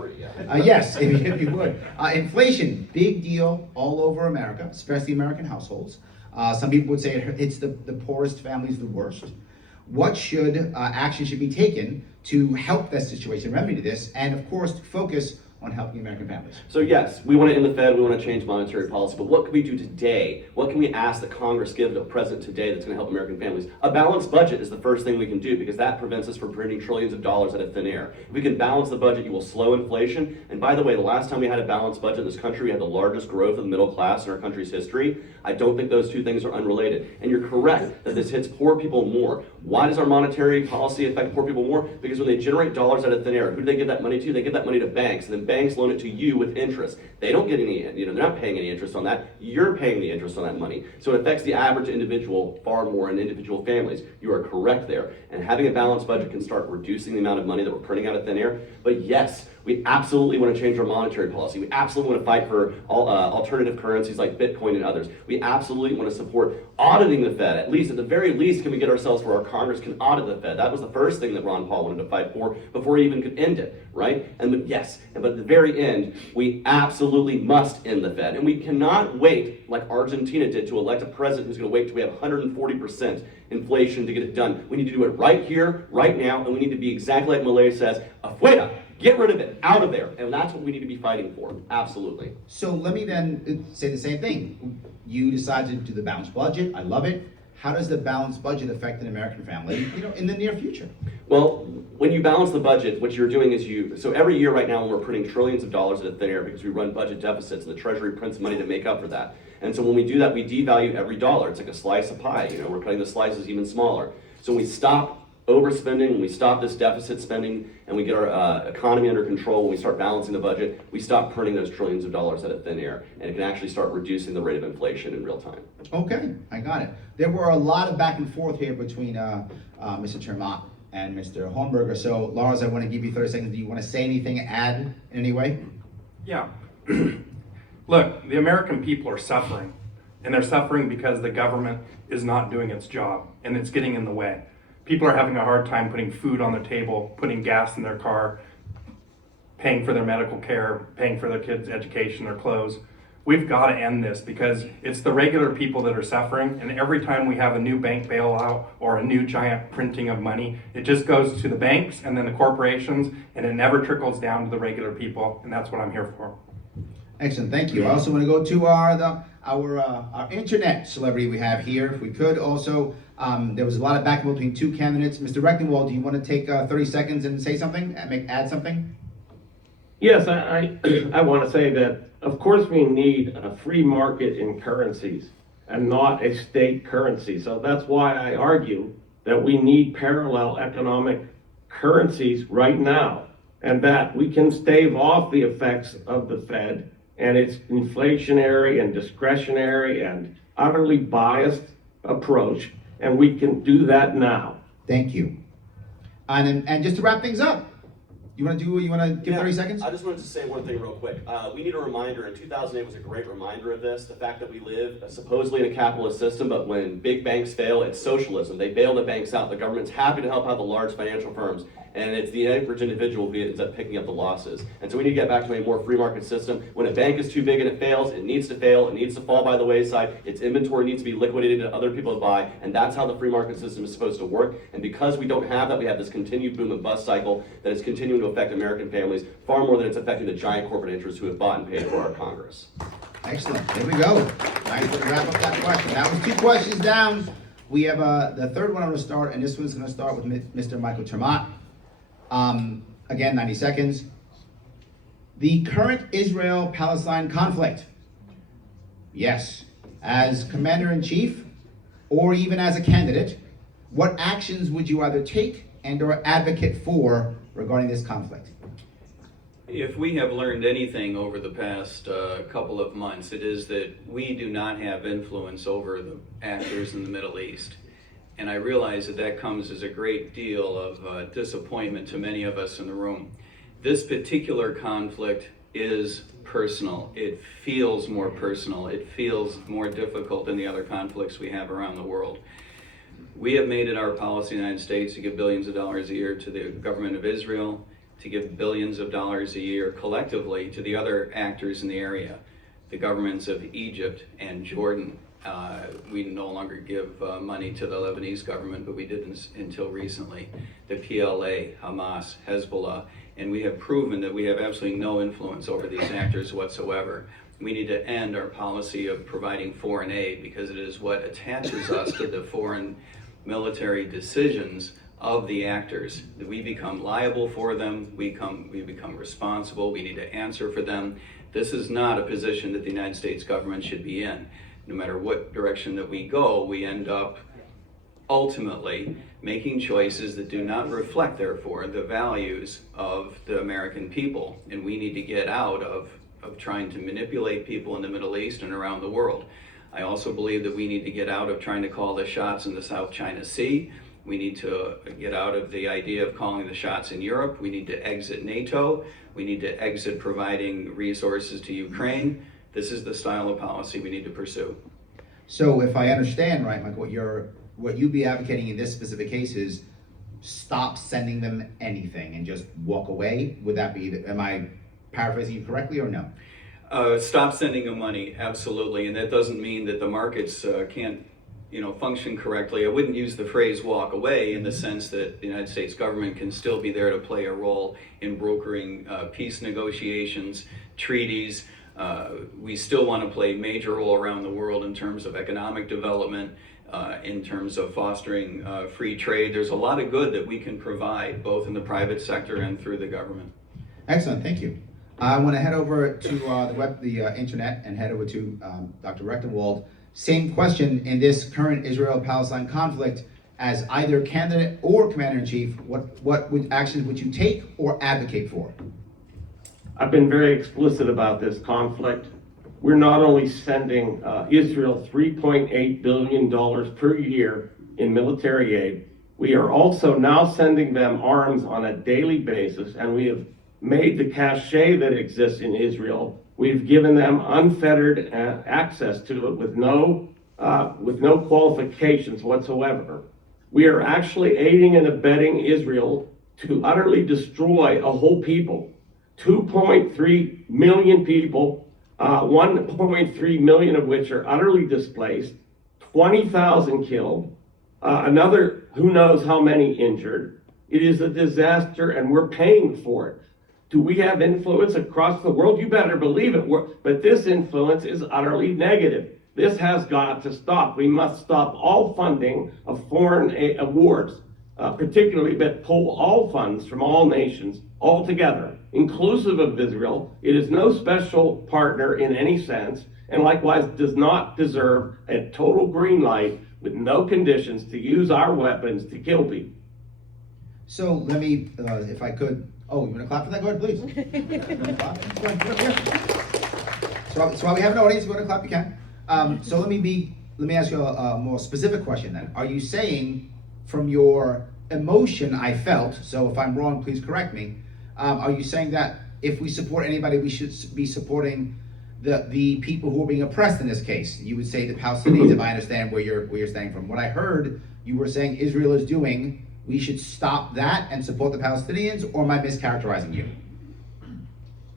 yes, if you would. Inflation, big deal all over America, especially American households. Some people would say it's the poorest families the worst. What action should be taken to help that situation, remedy this, and of course, focus on helping American families? So yes, we want to end the Fed, we want to change monetary policy, but what can we do today? What can we ask the Congress give to the President today that's going to help American families? A balanced budget is the first thing we can do because that prevents us from printing trillions of dollars out of thin air. If we can balance the budget, you will slow inflation. And by the way, the last time we had a balanced budget in this country, we had the largest growth of the middle class in our country's history. I don't think those two things are unrelated. And you're correct that this hits poor people more. Why does our monetary policy affect poor people more? Because when they generate dollars out of thin air, who do they give that money to? They give that money to banks, and then banks loan it to you with interest. They don't get any, they're not paying any interest on that. You're paying the interest on that money. So it affects the average individual far more in individual families. You are correct there. And having a balanced budget can start reducing the amount of money that we're printing out of thin air. But yes, we absolutely want to change our monetary policy. We absolutely want to fight for alternative currencies like Bitcoin and others. We absolutely want to support auditing the Fed. At the very least, can we get ourselves where our Congress can audit the Fed? That was the first thing that Ron Paul wanted to fight for before he even could end it, right? But at the very end, we absolutely must end the Fed. And we cannot wait, like Argentina did, to elect a president who's going to wait till we have 140% inflation to get it done. We need to do it right here, right now, and we need to be exactly like Malay says, afuera. Get rid of it, out of there. And that's what we need to be fighting for, absolutely. So let me then say the same thing. You decided to do the balanced budget. I love it. How does the balanced budget affect an American family, in the near future? Well, when you balance the budget, what you're doing is so every year right now when we're printing trillions of dollars out of thin air because we run budget deficits and the Treasury prints money to make up for that. And so when we do that, we devalue every dollar. It's like a slice of pie, we're cutting the slices even smaller. So when we stop overspending, when we stop this deficit spending and we get our economy under control, when we start balancing the budget, we stop printing those trillions of dollars out of thin air, and it can actually start reducing the rate of inflation in real time. Okay, I got it. There were a lot of back and forth here between Mr. Termott and Mr. Hornberger. So, Lars, I want to give you 30 seconds. Do you want to say anything, add in any way? Yeah. Look, the American people are suffering, and they're suffering because the government is not doing its job, and it's getting in the way. People are having a hard time putting food on the table, putting gas in their car. paying for their medical care, paying for their kids' education, their clothes. We've got to end this because it's the regular people that are suffering, and every time we have a new bank bailout or a new giant printing of money, it just goes to the banks and then the corporations, and it never trickles down to the regular people, and that's what I'm here for. Excellent, thank you. I also want to go to our internet celebrity we have here. If we could also, there was a lot of back and forth between two candidates. Mr. Rectenwald, do you want to take 30 seconds and say something, add something? Yes, I want to say that, of course, we need a free market in currencies and not a state currency. So that's why I argue that we need parallel economic currencies right now, and that we can stave off the effects of the Fed and its inflationary and discretionary and utterly biased approach, and we can do that now. Thank you. And just to wrap things up, you want to give 30 seconds? I just wanted to say one thing real quick. We need a reminder, and 2008 was a great reminder of this, the fact that we live supposedly in a capitalist system, but when big banks fail, it's socialism. They bail the banks out. The government's happy to help out the large financial firms, and it's the average individual who ends up picking up the losses. And so we need to get back to a more free market system. When a bank is too big and it fails, it needs to fail, it needs to fall by the wayside, its inventory needs to be liquidated and other people to buy, and that's how the free market system is supposed to work. And because we don't have that, we have this continued boom and bust cycle that is continuing to affect American families far more than it's affecting the giant corporate interests who have bought and paid for our Congress. Excellent. There we go. Nice to wrap up that question. That was 2 questions down. We have the third one I'm going to start, and this one's going to start with Mr. Michael Tremont. Again, 90 seconds. The current Israel-Palestine conflict. Yes. As Commander-in-Chief, or even as a candidate, what actions would you either take and or advocate for regarding this conflict? If we have learned anything over the past couple of months, it is that we do not have influence over the actors in the Middle East. And I realize that that comes as a great deal of disappointment to many of us in the room. This particular conflict is personal. It feels more personal. It feels more difficult than the other conflicts we have around the world. We have made it our policy in the United States to give billions of dollars a year to the government of Israel, to give billions of dollars a year collectively to the other actors in the area, the governments of Egypt and Jordan. We no longer give money to the Lebanese government, but we didn't until recently. The PLA, Hamas, Hezbollah, and we have proven that we have absolutely no influence over these actors whatsoever. We need to end our policy of providing foreign aid because it is what attaches us to the foreign military decisions of the actors. We become liable for them, we become responsible, we need to answer for them. This is not a position that the United States government should be in. No matter what direction that we go, we end up ultimately making choices that do not reflect, therefore, the values of the American people. And we need to get out of trying to manipulate people in the Middle East and around the world. I also believe that we need to get out of trying to call the shots in the South China Sea. We need to get out of the idea of calling the shots in Europe. We need to exit NATO. We need to exit providing resources to Ukraine. This is the style of policy we need to pursue. So if I understand right, Michael, what you'd be advocating in this specific case is stop sending them anything and just walk away? Would that be, am I paraphrasing you correctly or no? Stop sending them money, absolutely. And that doesn't mean that the markets can't function correctly. I wouldn't use the phrase walk away in the sense that the United States government can still be there to play a role in brokering peace negotiations, treaties. We still want to play a major role around the world in terms of economic development, in terms of fostering free trade. There's a lot of good that we can provide both in the private sector and through the government. Excellent, thank you. I want to head over to the internet and head over to Dr. Rectenwald. Same question in this current Israel-Palestine conflict. As either candidate or commander-in-chief, what actions would you take or advocate for? I've been very explicit about this conflict. We're not only sending Israel $3.8 billion per year in military aid, we are also now sending them arms on a daily basis, and we have made the cachet that exists in Israel. We've given them unfettered access to it with no qualifications whatsoever. We are actually aiding and abetting Israel to utterly destroy a whole people. 2.3 million people, 1.3 million of which are utterly displaced, 20,000 killed, another who knows how many injured. It is a disaster, and we're paying for it. Do we have influence across the world? You better believe it. But this influence is utterly negative. This has got to stop. We must stop all funding of foreign wars, particularly, but pull all funds from all nations altogether, inclusive of Israel. It is no special partner in any sense, and likewise does not deserve a total green light with no conditions to use our weapons to kill people. So let me, if I could, oh, you want to clap for that? Go ahead, please. So while we have an audience, if you want to clap, you can. So let me ask you a more specific question then. Are you saying from your emotion I felt, so if I'm wrong, please correct me, are you saying that if we support anybody, we should be supporting the people who are being oppressed in this case? You would say the Palestinians, if I understand where you're staying from. What I heard you were saying Israel is doing, we should stop that and support the Palestinians, or am I mischaracterizing you?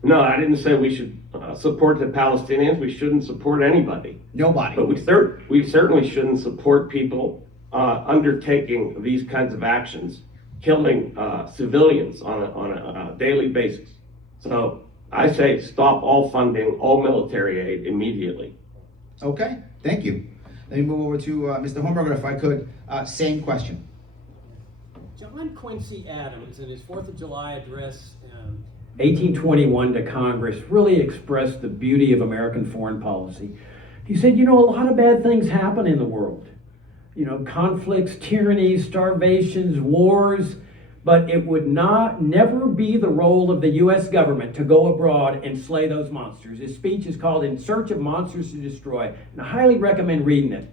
No, I didn't say we should support the Palestinians. We shouldn't support anybody. Nobody. But we certainly shouldn't support people undertaking these kinds of actions, killing civilians on a daily basis. So I say stop all funding, all military aid immediately. Okay, thank you. Let me move over to Mr. Hornberger, if I could. Same question. John Quincy Adams, in his 4th of July address, 1821 to Congress, really expressed the beauty of American foreign policy. He said, you know, a lot of bad things happen in the world. You know, conflicts, tyrannies, starvations, wars, but it would never be the role of the U.S. government to go abroad and slay those monsters. His speech is called In Search of Monsters to Destroy, and I highly recommend reading it.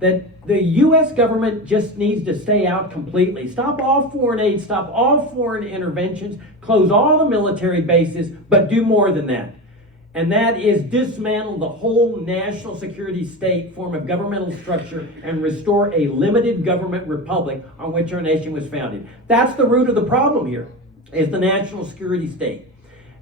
That the U.S. government just needs to stay out completely. Stop all foreign aid, stop all foreign interventions, close all the military bases, but do more than that. And that is dismantle the whole national security state form of governmental structure and restore a limited government republic on which our nation was founded. That's the root of the problem here, is the national security state.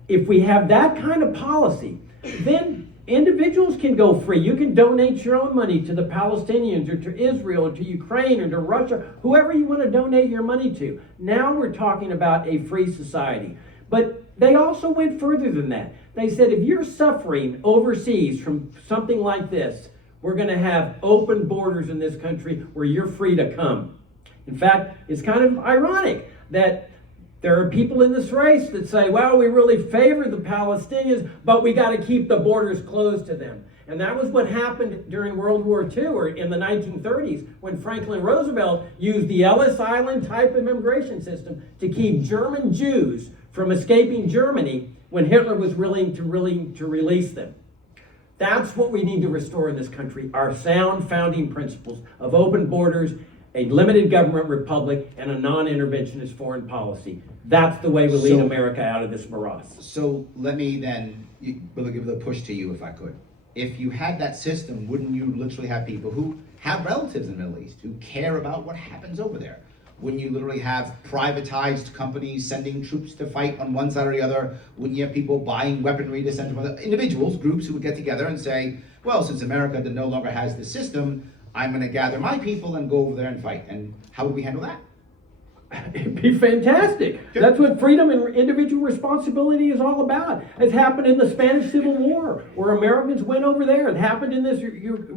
If we have that kind of policy, then individuals can go free. You can donate your own money to the Palestinians or to Israel or to Ukraine or to Russia, whoever you want to donate your money to. Now we're talking about a free society. But they also went further than that. They said if you're suffering overseas from something like this, we're going to have open borders in this country where you're free to come. In fact, it's kind of ironic that there are people in this race that say, well, we really favor the Palestinians, but we got to keep the borders closed to them. And that was what happened during World War II or in the 1930s when Franklin Roosevelt used the Ellis Island type of immigration system to keep German Jews from escaping Germany when Hitler was willing to release them. That's what we need to restore in this country, our sound founding principles of open borders, a limited government republic, and a non-interventionist foreign policy. That's the way we lead America out of this morass. So let me then give the push to you, if I could. If you had that system, wouldn't you literally have people who have relatives in the Middle East, who care about what happens over there? Wouldn't you literally have privatized companies sending troops to fight on one side or the other? Wouldn't you have people buying weaponry to send to other individuals, groups who would get together and say, well, since America no longer has the system, I'm going to gather my people and go over there and fight. And how would we handle that? It'd be fantastic. Good. That's what freedom and individual responsibility is all about. It happened in the Spanish Civil War, where Americans went over there. It happened in this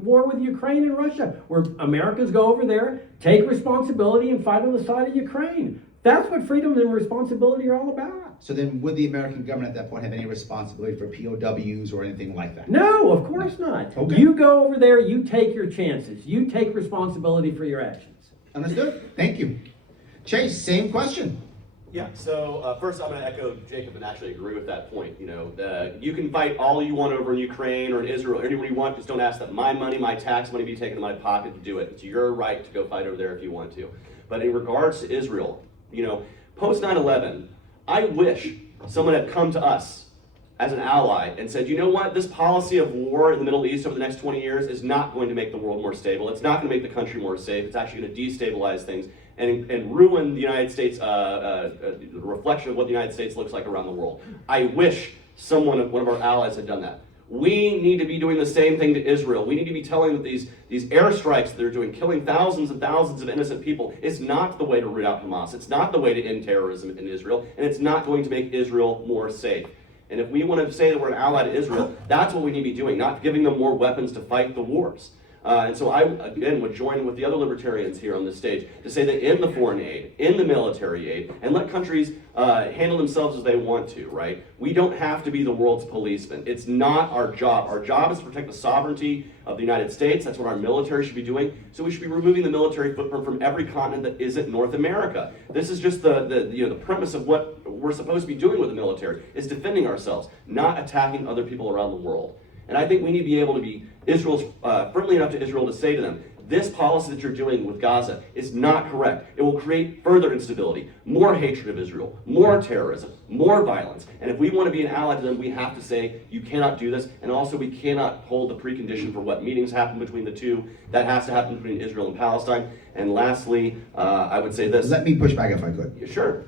war with Ukraine and Russia, where Americans go over there, take responsibility, and fight on the side of Ukraine. That's what freedom and responsibility are all about. So then would the American government at that point have any responsibility for POWs or anything like that? No, of course not. Okay. You go over there, you take your chances. You take responsibility for your actions. Understood? Thank you. Chase, same question. Yeah, so first I'm going to echo Jacob and actually agree with that point. You know, you can fight all you want over in Ukraine or in Israel, anywhere you want, just don't ask that my money, my tax money be taken in my pocket to do it. It's your right to go fight over there if you want to. But in regards to Israel, you know, post 9/11, I wish someone had come to us as an ally and said, you know what, this policy of war in the Middle East over the next 20 years is not going to make the world more stable. It's not going to make the country more safe. It's actually going to destabilize things and ruin the United States, the reflection of what the United States looks like around the world. I wish one of our allies had done that. We need to be doing the same thing to Israel. We need to be telling them that these airstrikes that they're doing, killing thousands and thousands of innocent people, is not the way to root out Hamas. It's not the way to end terrorism in Israel, and it's not going to make Israel more safe. And if we want to say that we're an ally to Israel, that's what we need to be doing, not giving them more weapons to fight the wars. And so I, again, would join with the other libertarians here on this stage to say that in the foreign aid, in the military aid, and let countries handle themselves as they want to, right? We don't have to be the world's policeman. It's not our job. Our job is to protect the sovereignty of the United States. That's what our military should be doing. So we should be removing the military footprint from every continent that isn't North America. This is just the premise of what we're supposed to be doing with the military, is defending ourselves, not attacking other people around the world. And I think we need to be able to be friendly enough to Israel to say to them, this policy that you're doing with Gaza is not correct. It will create further instability, more hatred of Israel, more terrorism, more violence. And if we want to be an ally to them, we have to say, you cannot do this. And also, we cannot hold the precondition for what meetings happen between the two. That has to happen between Israel and Palestine. And lastly, I would say this. Let me push back if I could. Sure.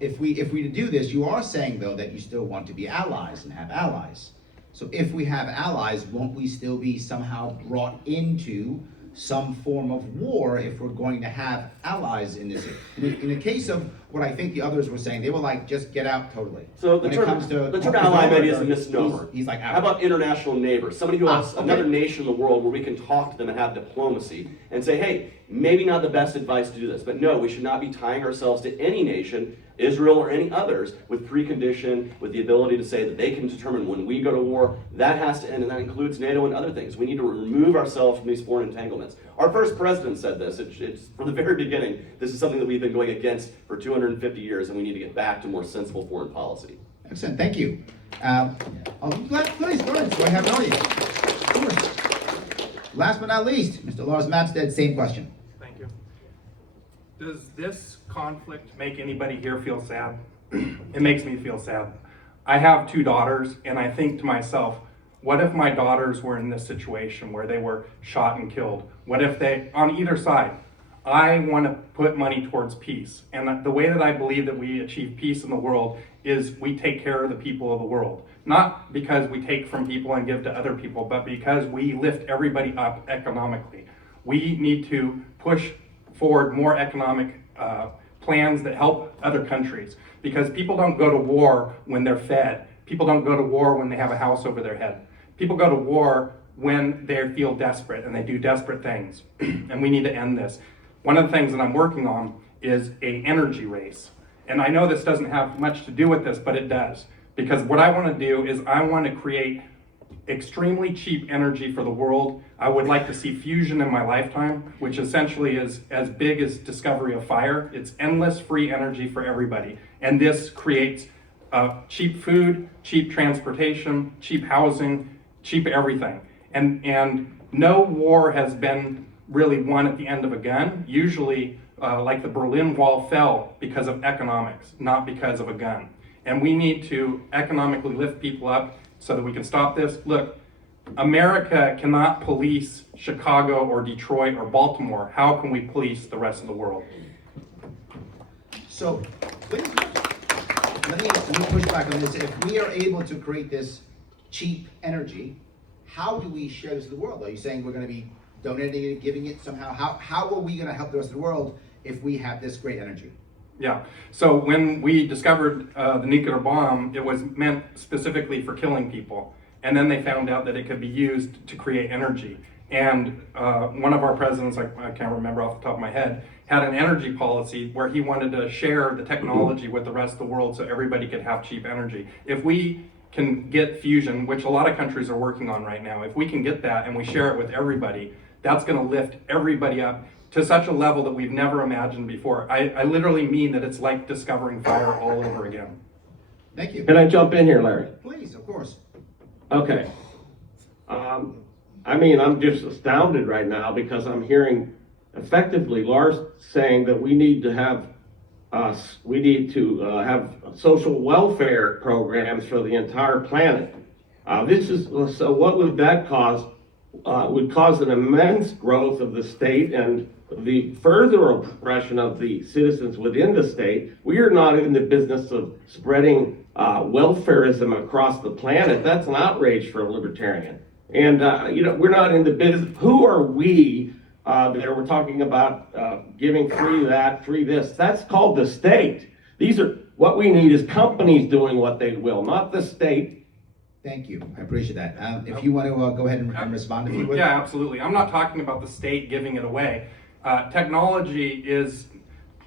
If we do this, you are saying, though, that you still want to be allies and have allies. So if we have allies, won't we still be somehow brought into some form of war if we're going to have allies in this? In the case of what I think the others were saying, they were like, just get out totally. So the term ally maybe is a misnomer. He's like, how about international neighbors? Somebody who has another nation in the world where we can talk to them and have diplomacy and say, hey, maybe not the best advice to do this, but no, we should not be tying ourselves to any nation, Israel or any others, with precondition, with the ability to say that they can determine when we go to war. That has to end, and that includes NATO and other things. We need to remove ourselves from these foreign entanglements. Our first president said this. It's from the very beginning. This is something that we've been going against for 250 years, and we need to get back to more sensible foreign policy. Excellent, thank you. Please, go ahead, so I have an audience. Of course. Last but not least, Mr. Lars Matstead, same question. Thank you. Does this conflict make anybody here feel sad? It makes me feel sad. I have 2 daughters, and I think to myself, what if my daughters were in this situation where they were shot and killed? What if they, on either side? I want to put money towards peace. And the way that I believe that we achieve peace in the world is we take care of the people of the world. Not because we take from people and give to other people, but because we lift everybody up economically. We need to push forward more economic plans that help other countries. Because people don't go to war when they're fed. People don't go to war when they have a house over their head. People go to war when they feel desperate and they do desperate things. And we need to end this. One of the things that I'm working on is an energy race. And I know this doesn't have much to do with this, but it does. Because what I want to do is I want to create extremely cheap energy for the world. I would like to see fusion in my lifetime, which essentially is as big as discovery of fire. It's endless free energy for everybody. And this creates cheap food, cheap transportation, cheap housing, cheap everything. And no war has been really won at the end of a gun. Usually, like the Berlin Wall fell because of economics, not because of a gun. And we need to economically lift people up so that we can stop this. Look, America cannot police Chicago or Detroit or Baltimore. How can we police the rest of the world? So, let me push back on this. If we are able to create this cheap energy, how do we share this to the world? Are you saying we're going to be donating it, giving it somehow? How are we going to help the rest of the world if we have this great energy? Yeah, so when we discovered the nuclear bomb, it was meant specifically for killing people. And then they found out that it could be used to create energy. And one of our presidents, I can't remember off the top of my head, had an energy policy where he wanted to share the technology with the rest of the world so everybody could have cheap energy. If we can get fusion, which a lot of countries are working on right now, if we can get that and we share it with everybody, that's going to lift everybody up to such a level that we've never imagined before. I literally mean that it's like discovering fire all over again. Thank you. Can I jump in here, Larry? Please, of course. Okay. I'm just astounded right now because I'm hearing effectively Lars saying that we need to have we need to have social welfare programs for the entire planet. So what would that cause? Would cause an immense growth of the state and the further oppression of the citizens within the state. We are not in the business of spreading welfarism across the planet. That's an outrage for a libertarian. And we're not in the business. Who are we that we're talking about giving free that, free this? That's called the state. What we need is companies doing what they will, not the state. Thank you. I appreciate that. If you want to go ahead and respond, if you would. Yeah, absolutely. I'm not talking about the state giving it away. Technology is,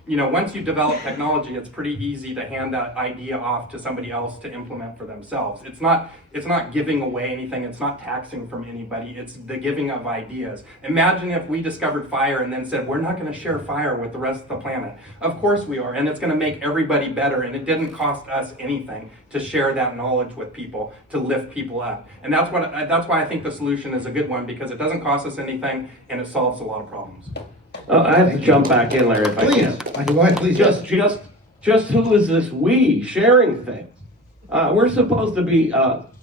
once you develop technology, it's pretty easy to hand that idea off to somebody else to implement for themselves. It's not giving away anything. It's not taxing from anybody. It's the giving of ideas. Imagine if we discovered fire and then said, we're not going to share fire with the rest of the planet. Of course we are, and it's going to make everybody better, and it didn't cost us anything to share that knowledge with people, to lift people up. And that's why I think the solution is a good one, because it doesn't cost us anything, and it solves a lot of problems. I have to jump back in, Larry, if I Please, can. Michael, go ahead, please. Just who is this we sharing things? We're supposed to be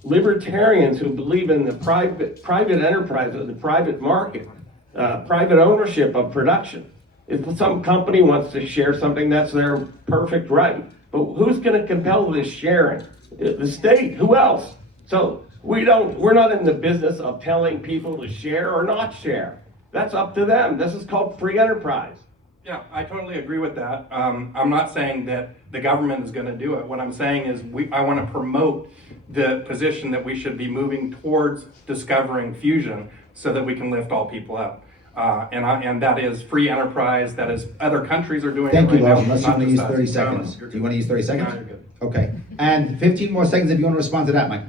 libertarians who believe in the private enterprise, the private market, private ownership of production. If some company wants to share something, that's their perfect right. But who's going to compel this sharing? The state. Who else? So we're not in the business of telling people to share or not share. That's up to them. This is called free enterprise. Yeah, I totally agree with that. I'm not saying that the government is going to do it. What I'm saying is I want to promote the position that we should be moving towards discovering fusion so that we can lift all people up. And that is free enterprise. That is other countries are doing Thank it you, right Lars. now. Unless you not want to just use us. 30 seconds. No, Do you want to use 30 seconds? No, you're good. Okay. And 15 more seconds if you want to respond to that, Mike.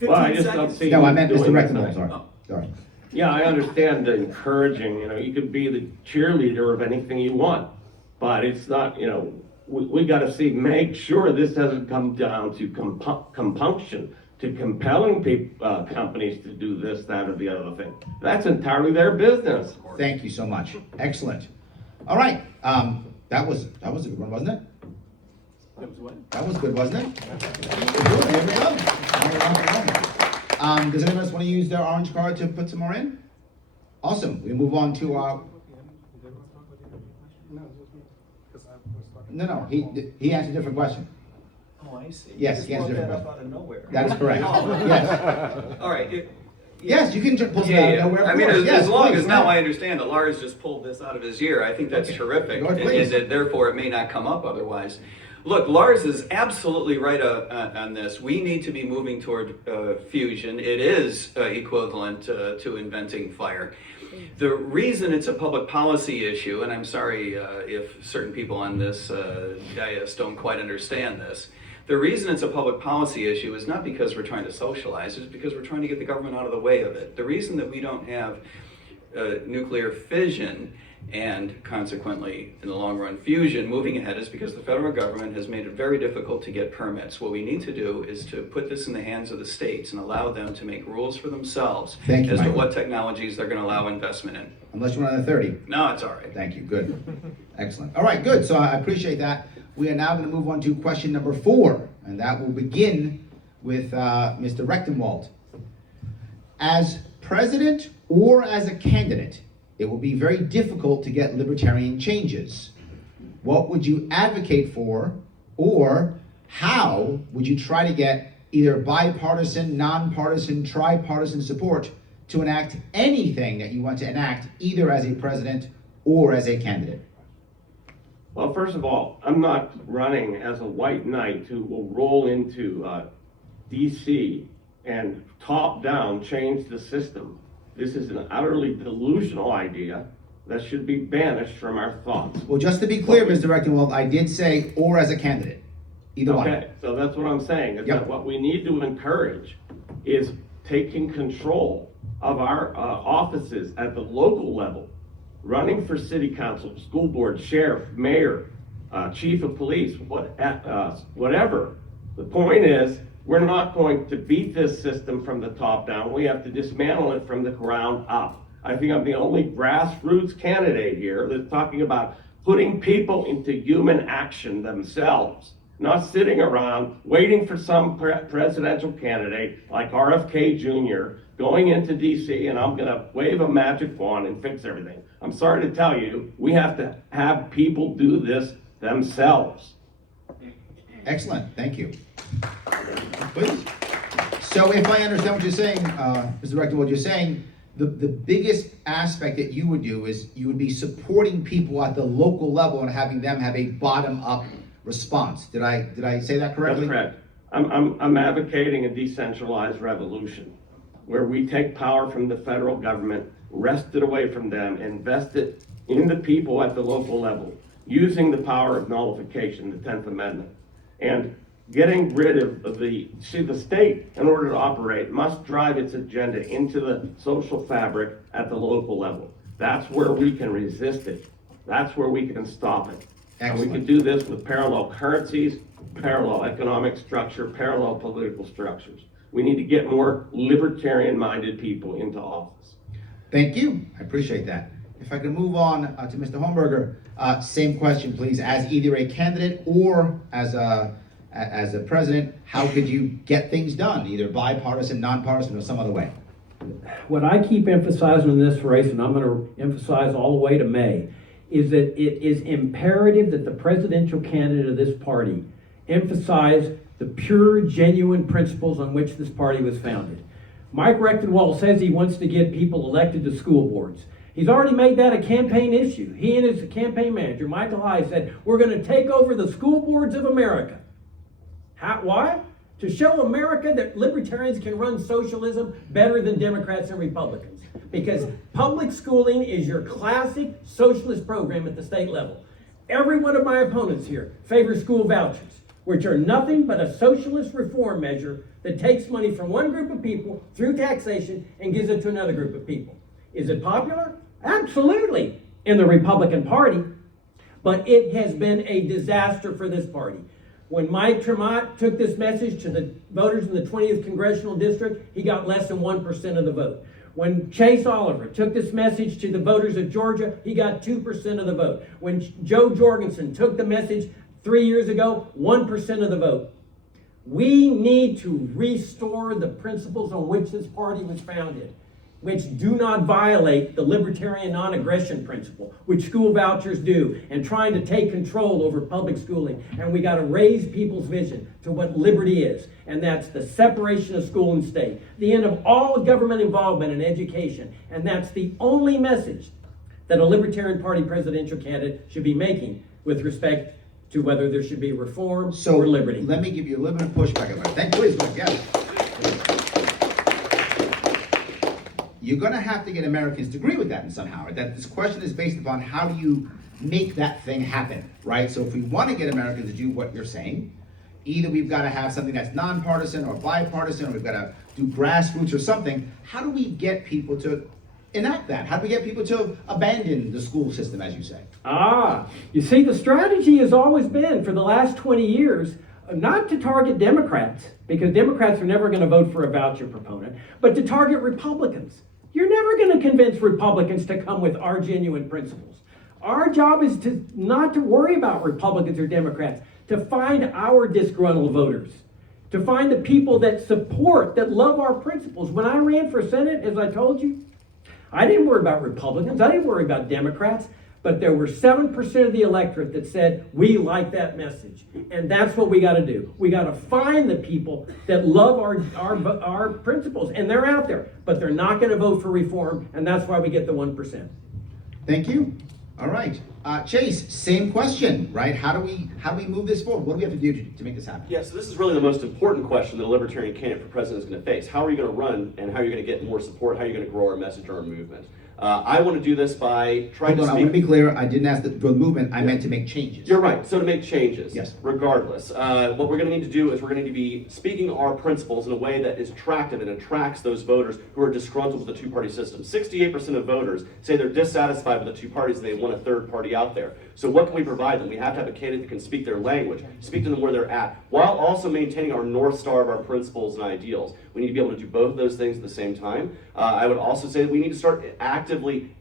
Well, I just don't see. No, I meant Mr. doing Rectenwald, this. sorry. Sorry. Yeah, I understand the encouraging, you could be the cheerleader of anything you want, but it's not, we got to make sure this doesn't come down to compunction, to compelling companies to do this, that, or the other thing. That's entirely their business. Thank you so much. Excellent. All right. That was a good one, wasn't it? That was good, wasn't it? Good. Here we go. Does anyone else want to use their orange card to put some more in? Awesome. We move on to our. No. He asked a different question. Oh, I see. Yes, he answered a different Out question. of nowhere. That is correct. Yes. All right. Yes, you can pull it out Yeah, of yeah. nowhere. I mean, Of course. as long please, as go now ahead. I understand that Lars just pulled this out of his ear, I think that's terrific, Go ahead, and please. that therefore it may not come up otherwise. Look, Lars is absolutely right on this. We need to be moving toward fusion. It is equivalent to inventing fire. The reason it's a public policy issue, and I'm sorry if certain people on this dais don't quite understand this, the reason it's a public policy issue is not because we're trying to socialize, it's because we're trying to get the government out of the way of it. The reason that we don't have nuclear fission and consequently, in the long run, fusion moving ahead is because the federal government has made it very difficult to get permits. What we need to do is to put this in the hands of the states and allow them to make rules for themselves Thank you, as to Michael. what technologies they're going to allow investment in. Unless you want another 30. No, it's all right. Thank you. Good. Excellent. All right, good. So I appreciate that. We are now going to move on to question number 4, and that will begin with Mr. Rectenwald. As president or as a candidate, it will be very difficult to get libertarian changes. What would you advocate for, or how would you try to get either bipartisan, nonpartisan, tripartisan support to enact anything that you want to enact, either as a president or as a candidate? Well, first of all, I'm not running as a white knight who will roll into DC and top down change the system. This is an utterly delusional idea that should be banished from our thoughts. Well, just to be clear, Mr. Rectenwald, I did say or as a candidate. Either one. Okay, so that's what I'm saying, is Yep. that what we need to encourage is taking control of our offices at the local level, running for city council, school board, sheriff, mayor, chief of police, whatever. The point is, we're not going to beat this system from the top down. We have to dismantle it from the ground up. I think I'm the only grassroots candidate here that's talking about putting people into human action themselves, not sitting around waiting for some presidential candidate like RFK Jr. going into DC and I'm gonna wave a magic wand and fix everything. I'm sorry to tell you, we have to have people do this themselves. Excellent, thank you. Please. So if I understand what you're saying, Mr. Director, what you're saying, the biggest aspect that you would do is you would be supporting people at the local level and having them have a bottom-up response. Did I say that correctly? That's correct. I'm advocating a decentralized revolution where we take power from the federal government, wrest it away from them, invest it in the people at the local level, using the power of nullification, the 10th Amendment, and getting rid of the state, in order to operate, must drive its agenda into the social fabric at the local level. That's where we can resist it. That's where we can stop it. And we can do this with parallel currencies, parallel economic structure, parallel political structures. We need to get more libertarian-minded people into office. Thank you, I appreciate that. If I can move on to Mr. Homberger, same question, please. As either a candidate or as a president, how could you get things done, either bipartisan, nonpartisan, or some other way? What I keep emphasizing in this race, and I'm going to emphasize all the way to May, is that it is imperative that the presidential candidate of this party emphasize the pure, genuine principles on which this party was founded. Mike Rechtenwald says he wants to get people elected to school boards. He's already made that a campaign issue. He and his campaign manager, Michael High, said, we're going to take over the school boards of America. Why? To show America that libertarians can run socialism better than Democrats and Republicans. Because public schooling is your classic socialist program at the state level. Every one of my opponents here favors school vouchers, which are nothing but a socialist reform measure that takes money from one group of people through taxation and gives it to another group of people. Is it popular? Absolutely, in the Republican Party, but it has been a disaster for this party. When Mike Tremont took this message to the voters in the 20th Congressional District, he got less than 1% of the vote. When Chase Oliver took this message to the voters of Georgia, he got 2% of the vote. When Joe Jorgensen took the message 3 years ago, 1% of the vote. We need to restore the principles on which this party was founded, which do not violate the libertarian non-aggression principle, which school vouchers do, and trying to take control over public schooling. And we got to raise people's vision to what liberty is, and that's the separation of school and state, the end of all government involvement in education, and that's the only message that a Libertarian Party presidential candidate should be making with respect to whether there should be reform or liberty. Let me give you a little bit of pushback about it. Thank you, please, go ahead. You're going to have to get Americans to agree with that somehow. That this question is based upon how do you make that thing happen, right? So if we want to get Americans to do what you're saying, either we've got to have something that's nonpartisan or bipartisan, or we've got to do grassroots or something. How do we get people to enact that? How do we get people to abandon the school system, as you say? You see, the strategy has always been for the last 20 years not to target Democrats, because Democrats are never going to vote for a voucher proponent, but to target Republicans. You're never going to convince Republicans to come with our genuine principles. Our job is to not to worry about Republicans or Democrats, to find our disgruntled voters, to find the people that support, that love our principles. When I ran for Senate, as I told you, I didn't worry about Republicans, I didn't worry about Democrats, but there were 7% of the electorate that said, we like that message. And that's what we got to do. We got to find the people that love our principles, and they're out there, but they're not going to vote for reform, and that's why we get the 1%. Thank you. All right. Chase, same question, right? How do we move this forward? What do we have to do to make this happen? Yeah, so this is really the most important question that a libertarian candidate for president is going to face. How are you going to run, and how are you going to get more support? How are you going to grow our message or our movement? I want to do this by trying to speak. I want to be clear. I didn't ask for the movement. I meant to make changes. You're right. So to make changes. Yes. Regardless, what we're going to need to do is we're going to need to be speaking our principles in a way that is attractive and attracts those voters who are disgruntled with the two-party system. 68% of voters say they're dissatisfied with the two parties and they want a third party out there. So what can we provide them? We have to have a candidate that can speak their language, speak to them where they're at, while also maintaining our North Star of our principles and ideals. We need to be able to do both of those things at the same time. I would also say that we need to start acting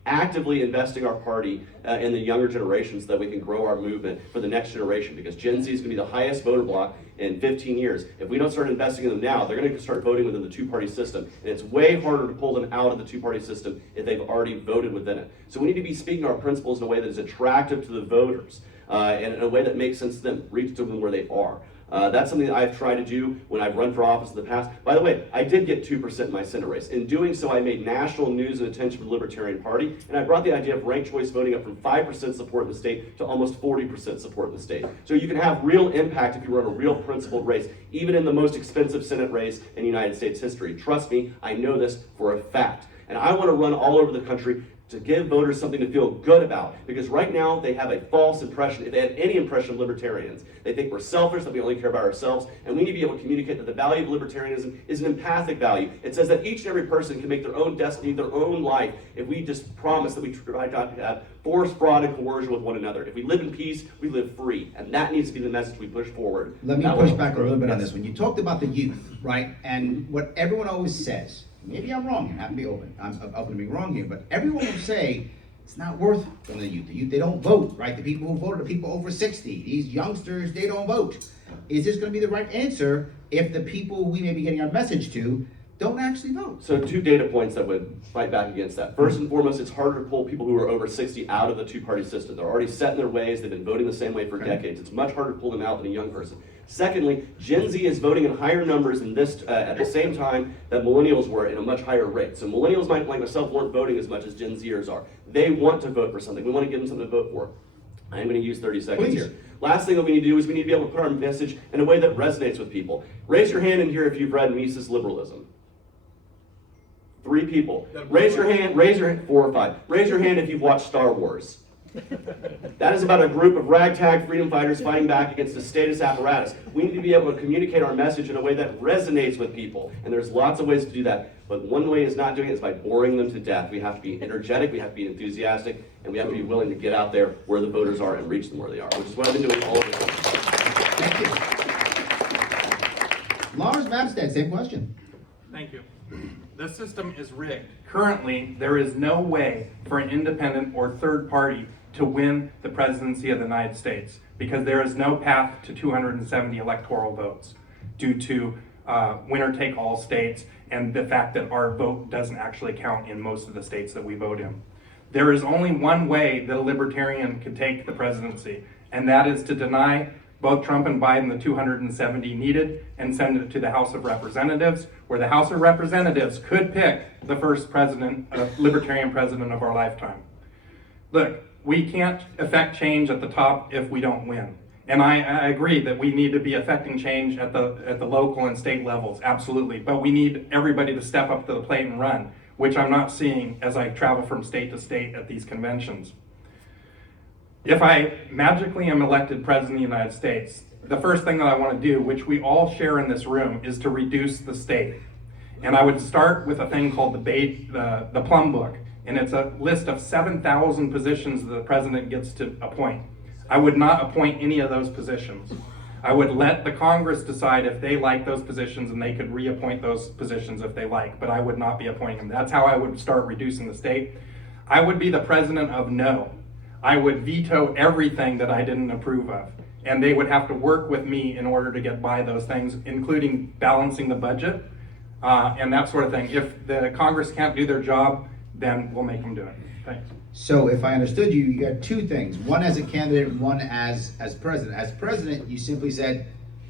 actively investing our party in the younger generations so that we can grow our movement for the next generation, because Gen Z is going to be the highest voter bloc in 15 years. If we don't start investing in them now, they're going to start voting within the two-party system, and it's way harder to pull them out of the two-party system if they've already voted within it. So we need to be speaking our principles in a way that is attractive to the voters, and in a way that makes sense to them, reach to them where they are. That's something that I've tried to do when I've run for office in the past. By the way, I did get 2% in my Senate race. In doing so, I made national news and attention for the Libertarian Party, and I brought the idea of ranked choice voting up from 5% support in the state to almost 40% support in the state. So you can have real impact if you run a real principled race, even in the most expensive Senate race in United States history. Trust me, I know this for a fact. And I want to run all over the country to give voters something to feel good about. Because right now, they have a false impression, if they have any impression of libertarians. They think we're selfish, that we only care about ourselves, and we need to be able to communicate that the value of libertarianism is an empathic value. It says that each and every person can make their own destiny, their own life, if we just promise that we try not to have force, fraud, and coercion with one another. If we live in peace, we live free. And that needs to be the message we push forward. Let me push back a little bit on this. When you talked about the youth, right, and what everyone always says, maybe I'm wrong here, I have to be open, I'm open to being wrong here, but everyone will say it's not worth from the youth. The youth, they don't vote, right? The people who vote are people over 60. These youngsters, they don't vote. Is this going to be the right answer if the people we may be getting our message to don't actually vote? So 2 data points that would fight back against that. First and foremost, it's harder to pull people who are over 60 out of the two-party system. They're already set in their ways. They've been voting the same way for decades. It's much harder to pull them out than a young person. Secondly, Gen Z is voting in higher numbers in this at the same time that millennials were in a much higher rate. So millennials, like myself, weren't voting as much as Gen Zers are. They want to vote for something. We want to give them something to vote for. I'm going to use 30 seconds here. Last thing that we need to do is we need to be able to put our message in a way that resonates with people. Raise your hand in here if you've read Mises Liberalism. 3 people. Raise your hand, 4 or 5. Raise your hand if you've watched Star Wars. That is about a group of ragtag freedom fighters fighting back against the status apparatus. We need to be able to communicate our message in a way that resonates with people. And there's lots of ways to do that. But one way is not doing it is by boring them to death. We have to be energetic, we have to be enthusiastic, and we have to be willing to get out there where the voters are and reach them where they are, which is what I've been doing all over the country. Thank you. Lars Mabstead, same question. Thank you. The system is rigged. Currently, there is no way for an independent or third party to win the presidency of the United States, because there is no path to 270 electoral votes due to winner-take-all states and the fact that our vote doesn't actually count in most of the states that we vote in. There is only one way that a libertarian could take the presidency, and that is to deny both Trump and Biden the 270 needed and send it to the House of Representatives, where the House of Representatives could pick the first president, libertarian president of our lifetime. Look, we can't affect change at the top if we don't win. And I agree that we need to be affecting change at the local and state levels, absolutely. But we need everybody to step up to the plate and run, which I'm not seeing as I travel from state to state at these conventions. If I magically am elected president of the United States, the first thing that I want to do, which we all share in this room, is to reduce the state. And I would start with a thing called the Plum Book. And it's a list of 7,000 positions that the president gets to appoint. I would not appoint any of those positions. I would let the Congress decide if they like those positions, and they could reappoint those positions if they like, but I would not be appointing them. That's how I would start reducing the state. I would be the president of no. I would veto everything that I didn't approve of. And they would have to work with me in order to get by those things, including balancing the budget and that sort of thing. If the Congress can't do their job, then we'll make them do it. Thanks. So if I understood you, you got 2 things. One as a candidate and one as president. As president, you simply said,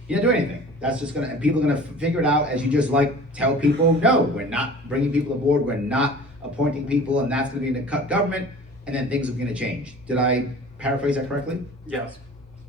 you didn't do anything. That's just and people are gonna figure it out as you just tell people, no, we're not bringing people aboard, we're not appointing people, and that's gonna be in the government, and then things are gonna change. Did I paraphrase that correctly? Yes.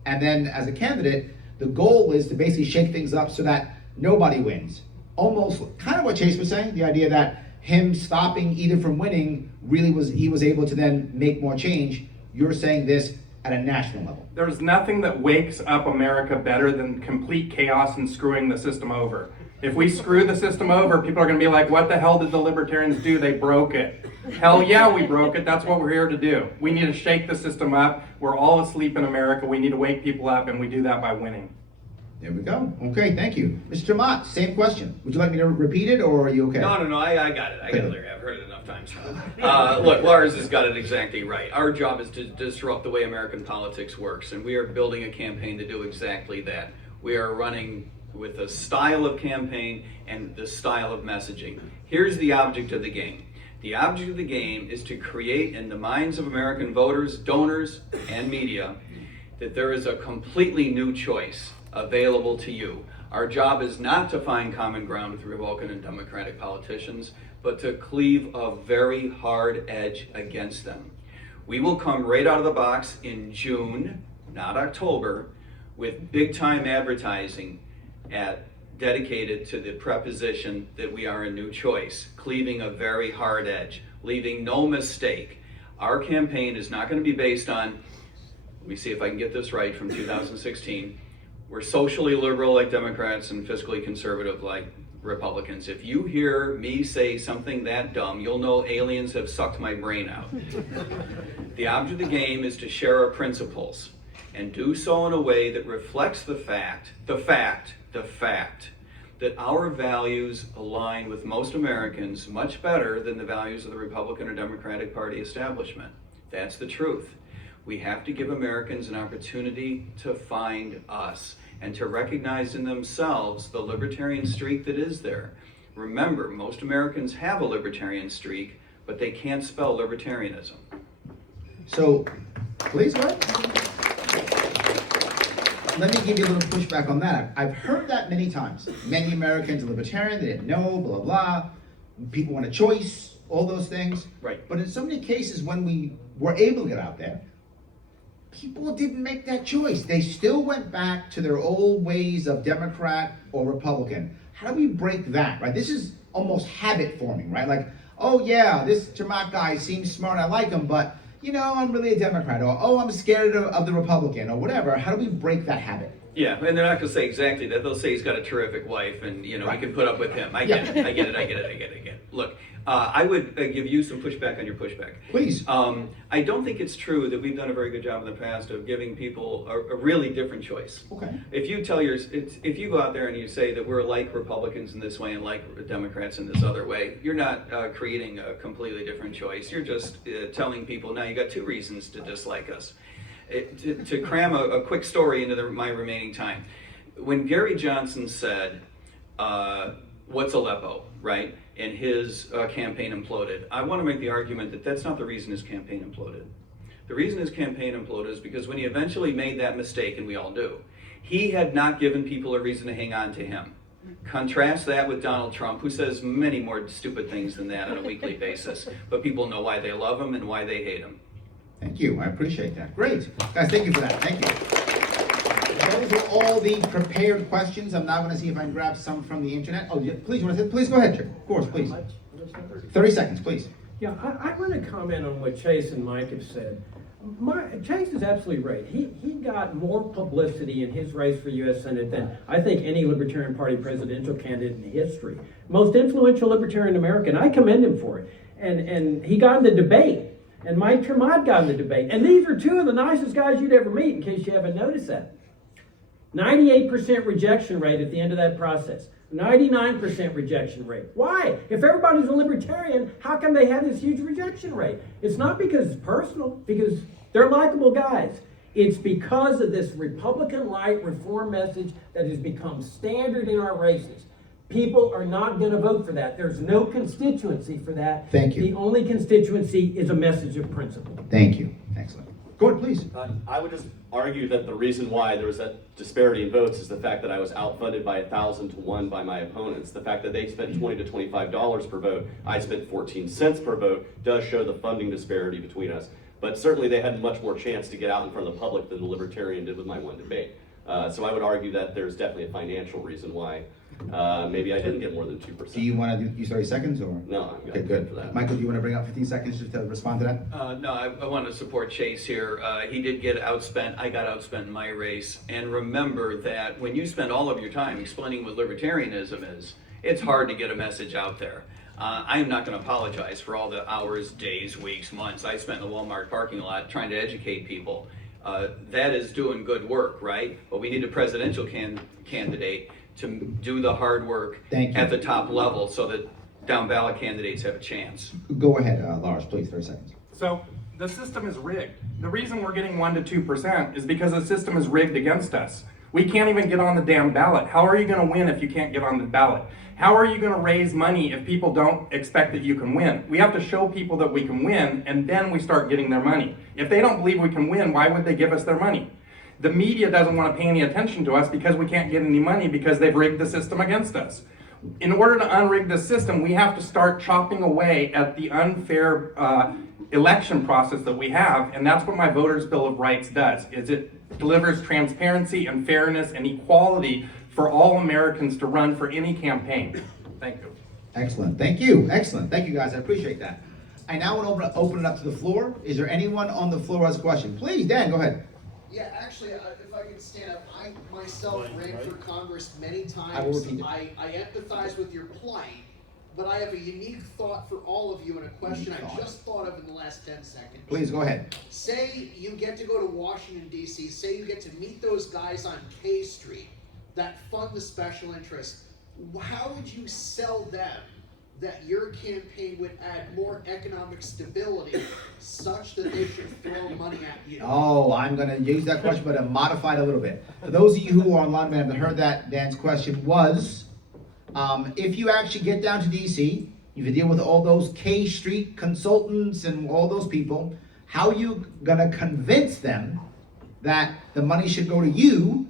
And then as a candidate, the goal is to basically shake things up so that nobody wins. Almost kind of what Chase was saying, the idea that him stopping either from winning he was able to then make more change. You're saying this at a national level. There's nothing that wakes up America better than complete chaos and screwing the system over. If we screw the system over, people are going to be like, what the hell did the libertarians do? They broke it. Hell yeah, we broke it. That's what we're here to do. We need to shake the system up. We're all asleep in America. We need to wake people up, and we do that by winning. There we go. Okay, thank you. Mr. Tremont, same question. Would you like me to repeat it, or are you okay? No, I got it. I got it, Larry. I've heard it enough times. Look, Lars has got it exactly right. Our job is to disrupt the way American politics works, and we are building a campaign to do exactly that. We are running with a style of campaign and the style of messaging. Here's the object of the game. The object of the game is to create in the minds of American voters, donors, and media that there is a completely new choice available to you. Our job is not to find common ground with Republican and Democratic politicians, but to cleave a very hard edge against them. We will come right out of the box in June, not October, with big time advertising dedicated to the preposition that we are a new choice, cleaving a very hard edge, leaving no mistake. Our campaign is not going to be based on, let me see if I can get this right from 2016, we're socially liberal like Democrats and fiscally conservative like Republicans. If you hear me say something that dumb, you'll know aliens have sucked my brain out. The object of the game is to share our principles and do so in a way that reflects the fact that our values align with most Americans much better than the values of the Republican or Democratic Party establishment. That's the truth. We have to give Americans an opportunity to find us and to recognize in themselves the libertarian streak that is there. Remember, most Americans have a libertarian streak, but they can't spell libertarianism. So, please go ahead. Let me give you a little pushback on that. I've heard that many times. Many Americans are libertarian, they didn't know, blah, blah, blah. People want a choice, all those things. Right. But in so many cases, when we were able to get out there, people didn't make that choice. They still went back to their old ways of Democrat or Republican. How do we break that, right? This is almost habit forming, right? Like, oh yeah, this Tremont guy seems smart, I like him, but you know, I'm really a Democrat, or oh, I'm scared of the Republican, or whatever. How do we break that habit? Yeah, and they're not going to say exactly that. They'll say he's got a terrific wife, and you know, we can put up with him. I get it. Look, I would give you some pushback on your pushback. Please. I don't think it's true that we've done a very good job in the past of giving people a really different choice. Okay. If you go out there and you say that we're like Republicans in this way and like Democrats in this other way, you're not creating a completely different choice. You're just telling people, now you got two reasons to dislike us. To cram a quick story into my remaining time. When Gary Johnson said, what's Aleppo, right? And his campaign imploded. I want to make the argument that that's not the reason his campaign imploded. The reason his campaign imploded is because when he eventually made that mistake, and we all do, he had not given people a reason to hang on to him. Contrast that with Donald Trump, who says many more stupid things than that on a weekly basis, but people know why they love him and why they hate him. Thank you. I appreciate that. Great. Guys, thank you for that. Thank you. Those are all the prepared questions. I'm now going to see if I can grab some from the internet. Oh, yeah, please, please go ahead, Chair. Of course, please. 30 seconds, please. Yeah, I want to comment on what Chase and Mike have said. Chase is absolutely right. He got more publicity in his race for U.S. Senate than I think any Libertarian Party presidential candidate in history. Most influential Libertarian American. I commend him for it. And he got in the debate. And Mike Tremont got in the debate. And these are two of the nicest guys you'd ever meet, in case you haven't noticed that. 98% rejection rate at the end of that process. 99% rejection rate. Why? If everybody's a libertarian, how come they have this huge rejection rate? It's not because it's personal, because they're likable guys. It's because of this Republican light reform message that has become standard in our races. People are not going to vote for that. There's no constituency for that. Thank you. The only constituency is a message of principle. Thank you. Excellent. Go ahead, please. I would just argue that the reason why there was that disparity in votes is the fact that I was outfunded by 1,000 to 1 by my opponents. The fact that they spent $20 to $25 per vote, I spent 14 cents per vote, does show the funding disparity between us. But certainly they had much more chance to get out in front of the public than the Libertarian did with my one debate. So I would argue that there's definitely a financial reason why maybe I didn't get more than 2%. Do you want to use 30 seconds or? No, I'm okay, good good. for that. Michael, do you want to bring up 15 seconds just to respond to that? No, I want to support Chase here. He did get outspent. I got outspent in my race. And remember that when you spend all of your time explaining what libertarianism is, it's hard to get a message out there. I'm not going to apologize for all the hours, days, weeks, months I spent in the Walmart parking lot trying to educate people. That is doing good work, right? But we need a presidential candidate to do the hard work Thank you. at the top level so that down ballot candidates have a chance. Go ahead, Lars, please, 30 seconds. So the system is rigged. The reason we're getting 1 to 2% is because the system is rigged against us. We can't even get on the damn ballot. How are you going to win if you can't get on the ballot? How are you going to raise money if people don't expect that you can win? We have to show people that we can win, and then we start getting their money. If they don't believe we can win, why would they give us their money? The media doesn't want to pay any attention to us because we can't get any money because they've rigged the system against us. In order to unrig the system, we have to start chopping away at the unfair election process that we have, and that's what my Voters' Bill of Rights does, is it delivers transparency and fairness and equality for all Americans to run for any campaign. Thank you. Excellent. Thank you. Excellent. Thank you, guys. I appreciate that. I now want to open it up to the floor. Is there anyone on the floor who has a question? Please, Dan, go ahead. Yeah, actually, if I could stand up, I myself ran for Congress many I will times. repeat it. I empathize with your plight, but I have a unique thought for all of you and a question I just thought of in the last 10 seconds. Please, go ahead. Say you get to go to Washington, D.C., say you get to meet those guys on K Street that fund the special interest. How would you sell them that your campaign would add more economic stability such that they should throw money at you? Oh, I'm going to use that question, but modify it a little bit. For those of you who are online and haven't heard that, Dan's question was, if you actually get down to DC, if you deal with all those K Street consultants and all those people, how are you going to convince them that the money should go to you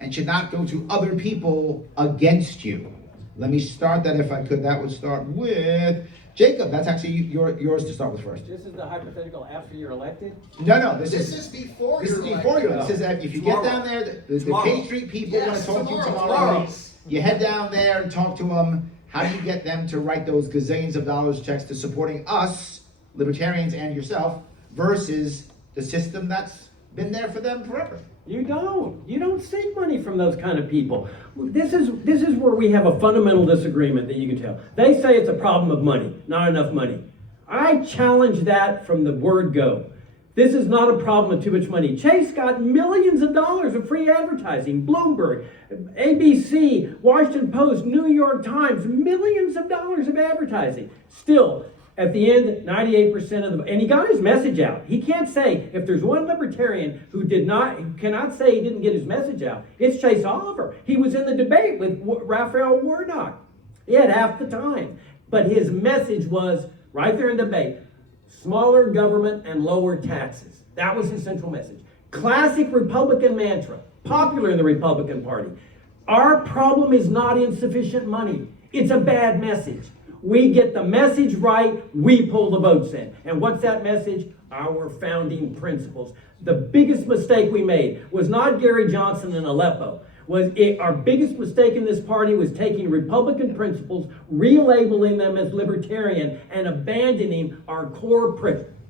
and should not go to other people against you? Let me start that if I could. That would start with Jacob. That's actually yours to start with first. This is the hypothetical after you're elected? No, this This is is before this is you're before you. elected. It says that if you get down there, the K Street people want Yes, to talk to you tomorrow. tomorrow. You head down there and talk to them. How do you get them to write those gazillions of dollars checks to supporting us, libertarians, and yourself, versus the system that's been there for them forever? You don't seek money from those kind of people. This is where we have a fundamental disagreement that you can tell. They say it's a problem of money, not enough money. I challenge that from the word go. This is not a problem of too much money. Chase got millions of dollars of free advertising. Bloomberg, ABC, Washington Post, New York Times, millions of dollars of advertising. Still, at the end, 98% of them, and he got his message out. He can't say, if there's one libertarian who cannot say he didn't get his message out, it's Chase Oliver. He was in the debate with Raphael Warnock. He had half the time. But his message was, right there in debate, smaller government and lower taxes. That was his central message. Classic Republican mantra, popular in the Republican Party. Our problem is not insufficient money. It's a bad message. We get the message right, we pull the votes in. And what's that message? Our founding principles. The biggest mistake we made was not Gary Johnson in Aleppo. Our biggest mistake in this party was taking Republican principles, relabeling them as libertarian, and abandoning our core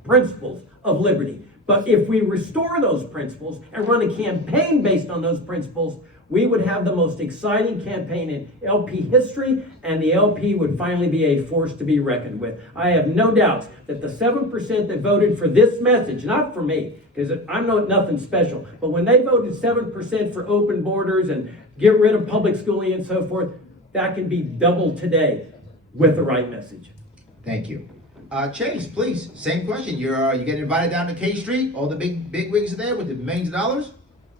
principles of liberty. But if we restore those principles and run a campaign based on those principles, we would have the most exciting campaign in LP history, and the LP would finally be a force to be reckoned with. I have no doubts that the 7% that voted for this message, not for me, because I'm nothing special, but when they voted 7% for open borders and get rid of public schooling and so forth, that can be doubled today with the right message. Thank you. Chase, please, same question. You get invited down to K Street, all the big wigs are there with the millions of dollars.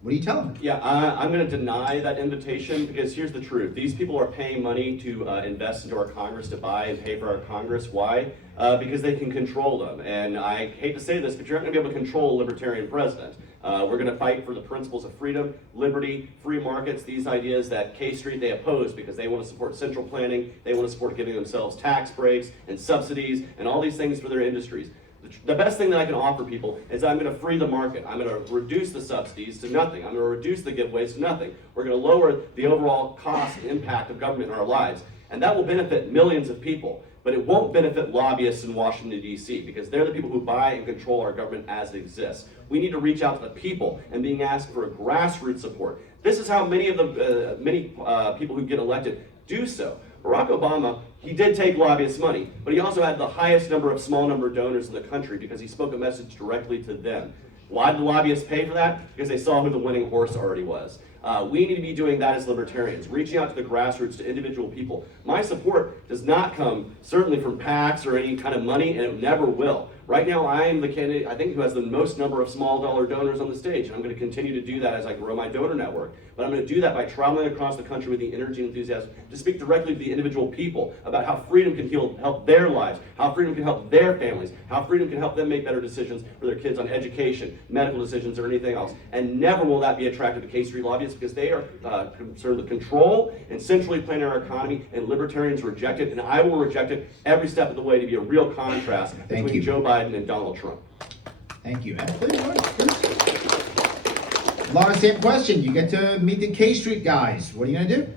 What do you tell them? Yeah, I'm going to deny that invitation because here's the truth. These people are paying money to invest into our Congress, to buy and pay for our Congress. Why? Because they can control them. And I hate to say this, but you're not going to be able to control a libertarian president. We're going to fight for the principles of freedom, liberty, free markets, these ideas that K Street they oppose because they want to support central planning, they want to support giving themselves tax breaks and subsidies and all these things for their industries. The best thing that I can offer people is I'm going to free the market. I'm going to reduce the subsidies to nothing. I'm going to reduce the giveaways to nothing. We're going to lower the overall cost and impact of government in our lives. And that will benefit millions of people. But it won't benefit lobbyists in Washington, D.C. because they're the people who buy and control our government as it exists. We need to reach out to the people and being asked for a grassroots support. This is how many of the people who get elected do so. Barack Obama, he did take lobbyists' money, but he also had the highest small number of donors in the country because he spoke a message directly to them. Why did the lobbyists pay for that? Because they saw who the winning horse already was. We need to be doing that as libertarians, reaching out to the grassroots, to individual people. My support does not come certainly from PACs or any kind of money, and it never will. Right now, I am the candidate, I think, who has the most number of small dollar donors on the stage, and I'm going to continue to do that as I grow my donor network. But I'm going to do that by traveling across the country with the energy and enthusiasm to speak directly to the individual people about how freedom can help their lives, how freedom can help their families, how freedom can help them make better decisions for their kids on education, medical decisions, or anything else. And never will that be attractive to K Street lobbyists, because they are concerned with control and centrally planning our economy, and libertarians reject it, and I will reject it every step of the way to be a real contrast between Joe Biden and Donald Trump. Thank you. And please, Laura, same question. You get to meet the K Street guys. What are you going to do?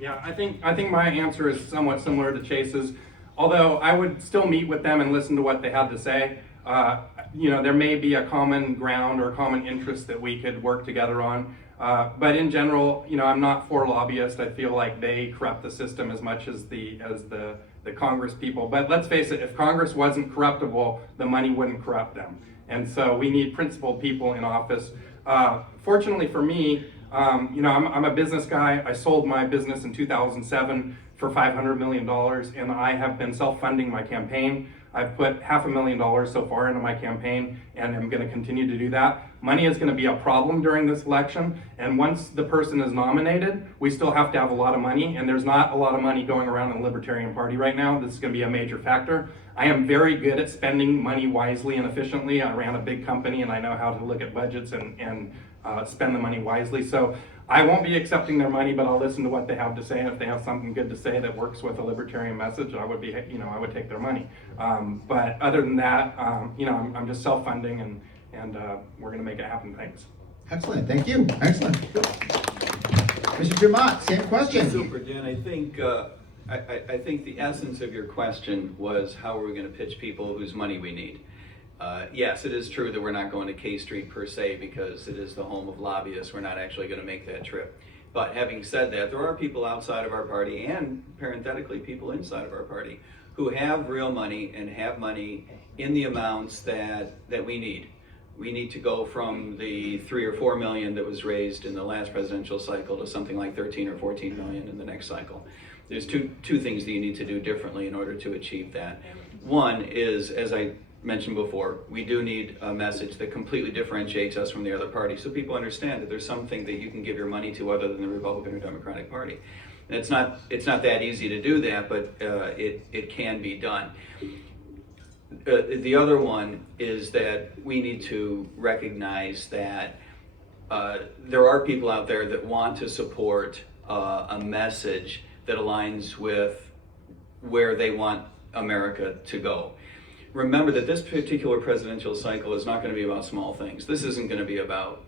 Yeah, I think my answer is somewhat similar to Chase's, although I would still meet with them and listen to what they have to say. There may be a common ground or a common interest that we could work together on. But in general, I'm not for lobbyists. I feel like they corrupt the system as much as the Congress people. But let's face it, if Congress wasn't corruptible, the money wouldn't corrupt them. And so we need principled people in office. Fortunately for me, I'm a business guy. I sold my business in 2007 for $500 million, and I have been self-funding my campaign. I've put $500,000 so far into my campaign, and I'm going to continue to do that. Money is going to be a problem during this election, and once the person is nominated, we still have to have a lot of money, and there's not a lot of money going around in the Libertarian Party right now. This is going to be a major factor. I am very good at spending money wisely and efficiently. I ran a big company, and I know how to look at budgets and spend the money wisely. So I won't be accepting their money, but I'll listen to what they have to say, and if they have something good to say that works with a libertarian message, I would take their money. But other than that, I'm just self-funding, and we're going to make it happen. Thanks. Excellent. Thank you. Excellent. Mr. Dumont, same question. Super, Dan. I think the essence of your question was how are we going to pitch people whose money we need. Yes, it is true that we're not going to K Street per se because it is the home of lobbyists. We're not actually going to make that trip. But having said that, there are people outside of our party, and parenthetically people inside of our party, who have real money and have money in the amounts that we need. We need to go from the 3 or 4 million that was raised in the last presidential cycle to something like 13 or 14 million in the next cycle. There's two things that you need to do differently in order to achieve that. One is, as I mentioned before, we do need a message that completely differentiates us from the other parties, so people understand that there's something that you can give your money to other than the Republican or Democratic Party. And it's not that easy to do that, but it can be done. The other one is that we need to recognize that there are people out there that want to support a message that aligns with where they want America to go. Remember that this particular presidential cycle is not going to be about small things. This isn't going to be about,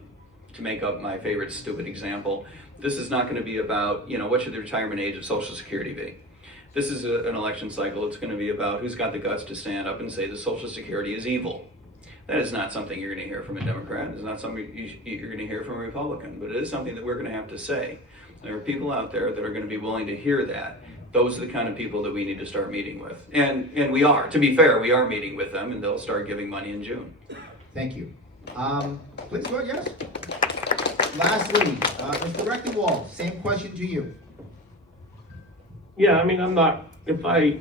to make up my favorite stupid example, this is not going to be about, what should the retirement age of Social Security be? This is an election cycle. It's going to be about who's got the guts to stand up and say that Social Security is evil. That is not something you're going to hear from a Democrat. It's not something you're going to hear from a Republican, but it is something that we're going to have to say. There are people out there that are going to be willing to hear that. Those are the kind of people that we need to start meeting with. And we are. To be fair, we are meeting with them, and they'll start giving money in June. Thank you. Please go ahead, yes. Lastly, Mr. Rectenwald, same question to you. Yeah, I'm not, if I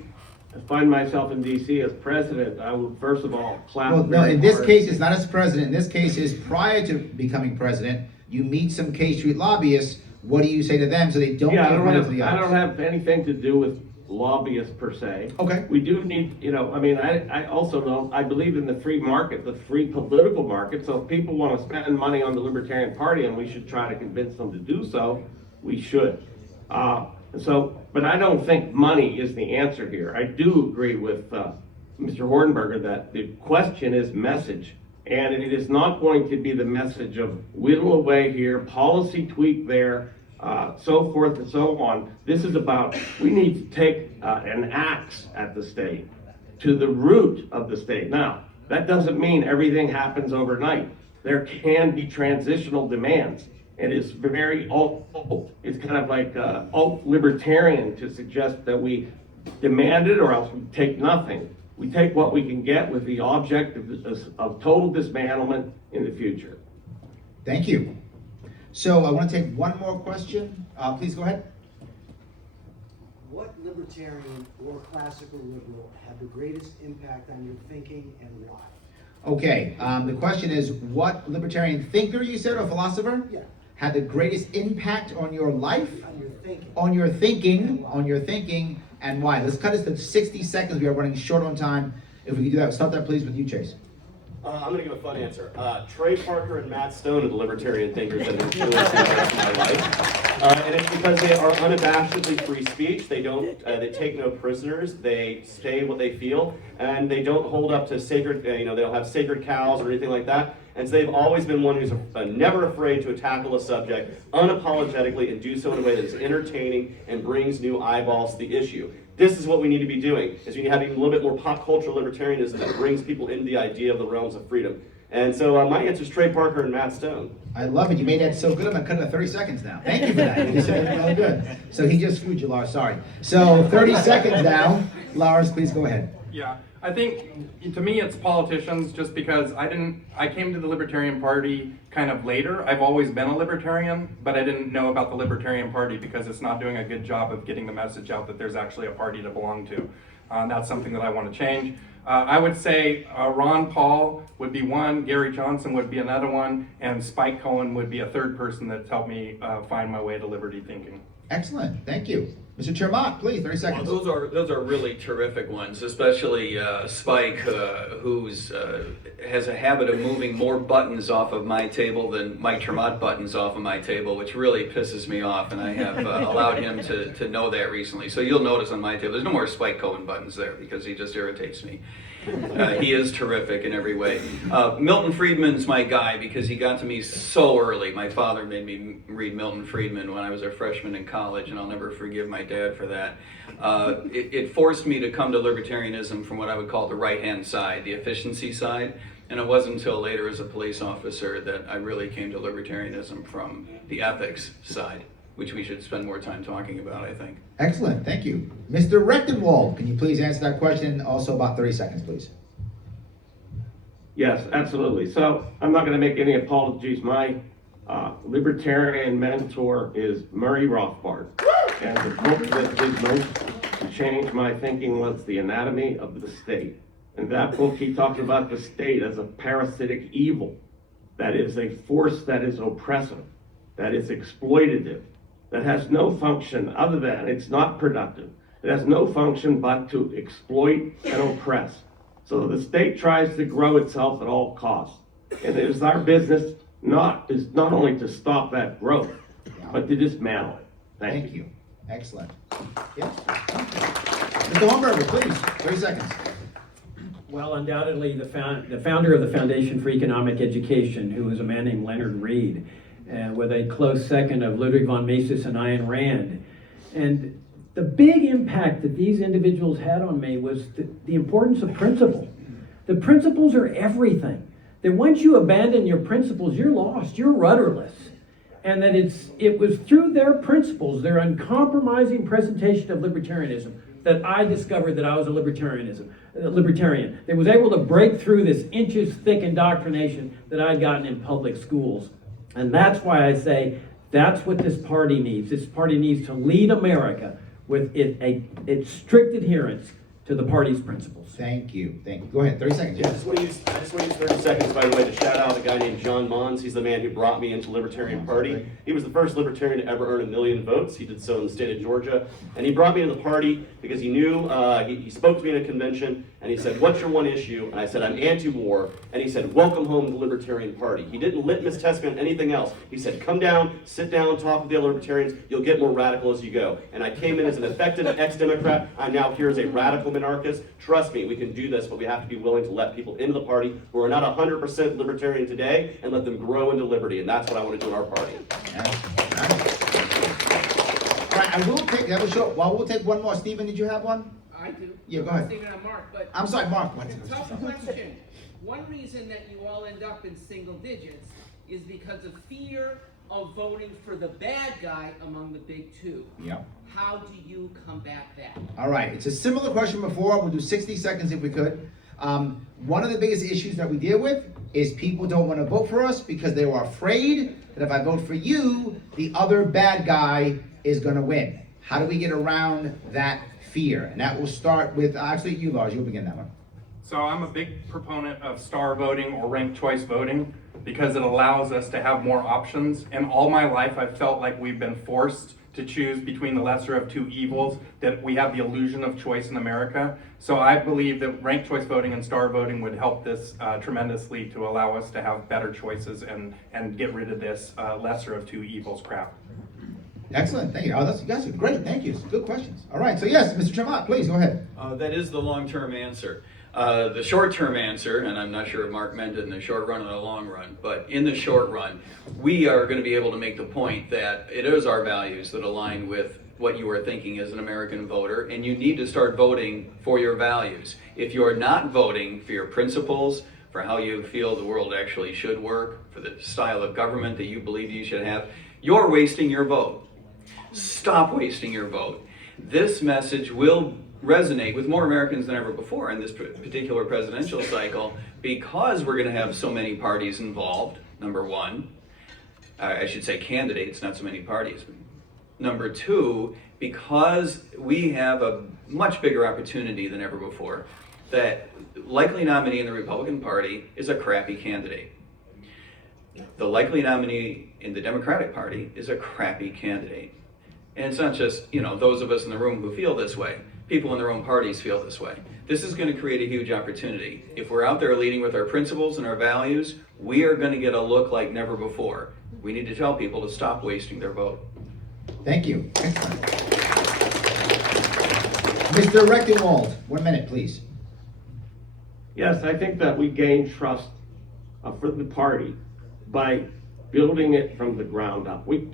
find myself in DC as president, I would first of all clap. Well, no, very in this hard. case, it's not as president. In this case, is prior to becoming president, you meet some K Street lobbyists. What do you say to them so they don't Yeah, give money to the I others? don't have anything to do with lobbyists per se. Okay. We do need, I also know, I believe in the free market, the free political market. So if people want to spend money on the Libertarian Party and we should try to convince them to do so, we should. But I don't think money is the answer here. I do agree with Mr. Hornberger that the question is message. And it is not going to be the message of whittle away here, policy tweak there, so forth and so on. This is about, we need to take an axe at the state, to the root of the state. Now, that doesn't mean everything happens overnight. There can be transitional demands. It is very it's kind of like alt-libertarian to suggest that we demand it or else we take nothing. We take what we can get with the object of total dismantlement in the future. Thank you. So I want to take one more question. Please go ahead. What libertarian or classical liberal had the greatest impact on your thinking and why? Okay, the question is, what libertarian thinker, you said, or philosopher? Yeah. Had the greatest impact on your life? On your thinking. On your thinking, and why? Let's cut this to 60 seconds. We are running short on time. If we could do that, start that please with you, Chase. I'm going to give a fun answer. Trey Parker and Matt Stone are the libertarian thinkers that have influenced the rest of my life. And it's because they are unabashedly free speech. They don't, they take no prisoners. They say what they feel, and they don't hold up to sacred, they don't have sacred cows or anything like that. And so they've always been one who's never afraid to tackle a subject unapologetically and do so in a way that is entertaining and brings new eyeballs to the issue. This is what we need to be doing, is we need to have a little bit more pop culture libertarianism that brings people into the idea of the realms of freedom. And so my answer is Trey Parker and Matt Stone. I love it. You made that so good. I'm going to cut it to 30 seckons now. Thank you for that. You said it really good. So he just screwed you, Lars. Sorry. So 30 seconds now. Lars, please go ahead. Yeah, I think to me it's politicians, just because I came to the Libertarian Party kind of later. I've always been a libertarian, but I didn't know about the Libertarian Party because it's not doing a good job of getting the message out that there's actually a party to belong to. That's something that I want to change. I would say Ron Paul would be one, Gary Johnson would be another one, and Spike Cohen would be a third person that's helped me find my way to liberty thinking. Excellent. Thank you. Mr. Chermont, please, 30 seconds. Well, those are really terrific ones, especially Spike, who's has a habit of moving more buttons off of my table than Mike Tremont buttons off of my table, which really pisses me off, and I have allowed him to know that recently. So you'll notice on my table, there's no more Spike Cohen buttons there because he just irritates me. He is terrific in every way. Milton Friedman's my guy because he got to me so early. My father made me read Milton Friedman when I was a freshman in college, and I'll never forgive my dad for that. It forced me to come to libertarianism from what I would call the right-hand side, the efficiency side, and it wasn't until later as a police officer that I really came to libertarianism from the ethics side, which we should spend more time talking about, I think. Excellent. Thank you. Mr. Rechtenwald, can you please answer that question? Also about 30 seconds, please. Yes, absolutely. So I'm not going to make any apologies. My libertarian mentor is Murray Rothbard. And the book that did most to change my thinking was The Anatomy of the State. In that book, he talks about the state as a parasitic evil, that is a force that is oppressive, that is exploitative, that has no function other than it's not productive. It has no function but to exploit and oppress. So the state tries to grow itself at all costs. And it is our business not only to stop that growth, but to dismantle it. Thank you. Excellent. Yes. Mr. Homberger, please, 30 seconds. Well, undoubtedly, the founder of the Foundation for Economic Education, who was a man named Leonard Read, with a close second of Ludwig von Mises and Ayn Rand. And the big impact that these individuals had on me was the importance of principle. The principles are everything. That once you abandon your principles, you're lost, you're rudderless. And that it was through their principles, their uncompromising presentation of libertarianism, that I discovered that I was a libertarian. That was able to break through this inches thick indoctrination that I'd gotten in public schools. And that's why I say that's what this party needs. This party needs to lead America with its strict adherence to the party's principles. Thank you. Thank you. Go ahead, 30 seconds. I just want to use 30 seconds, by the way, to shout out a guy named John Mons. He's the man who brought me into the Libertarian Party. He was the first Libertarian to ever earn 1 million votes. He did so in the state of Georgia. And he brought me into the party because he knew, he spoke to me in a convention, and he said, "What's your one issue?" And I said, "I'm anti-war." And he said, "Welcome home to the Libertarian Party." He didn't litmus test me on anything else. He said, "Come down, sit down, talk with the other libertarians. You'll get more radical as you go." And I came in as an effective ex-Democrat. I'm now here as a radical minarchist. Trust me, we can do this, but we have to be willing to let people into the party who are not 100% libertarian today and let them grow into liberty. And that's what I want to do in our party. All right, I will take, that was short. Well, we'll take one more. Stephen, did you have one? I do. Yeah, go ahead. Stephen and Mark, but I'm sorry, Mark. What? it's a tough question. One reason that you all end up in single digits is because of fear of voting for the bad guy among the big two. Yep. How do you combat that? All right, it's a similar question before. We'll do 60 seconds if we could. One of the biggest issues that we deal with is people don't want to vote for us because they are afraid that if I vote for you, the other bad guy is going to win. How do we get around that fear? And that will start with, actually you, Lars, you'll begin that one. So I'm a big proponent of star voting or ranked choice voting because it allows us to have more options. And all my life I've felt like we've been forced to choose between the lesser of two evils, that we have the illusion of choice in America. So I believe that ranked choice voting and star voting would help this tremendously to allow us to have better choices and get rid of this lesser of two evils crap. Excellent, thank you. Oh, you guys are great, thank you. Good questions. All right, so yes, Mr. Tremont, please go ahead. That is the long-term answer. The short-term answer, and I'm not sure if Mark meant it in the short run or the long run, but in the short run, we are going to be able to make the point that it is our values that align with what you are thinking as an American voter, and you need to start voting for your values. If you are not voting for your principles, for how you feel the world actually should work, for the style of government that you believe you should have, you're wasting your vote. Stop wasting your vote. This message will resonate with more Americans than ever before in this particular presidential cycle because we're going to have so many parties involved, number one. I should say candidates, not so many parties. Number two, because we have a much bigger opportunity than ever before, that likely nominee in the Republican Party is a crappy candidate. The likely nominee in the Democratic Party is a crappy candidate. And it's not just, those of us in the room who feel this way. People in their own parties feel this way. This is going to create a huge opportunity. If we're out there leading with our principles and our values, we are going to get a look like never before. We need to tell people to stop wasting their vote. Thank you. Excellent. Mr. Rechtenwald, 1 minute, please. Yes, I think that we gain trust for the party by building it from the ground up. We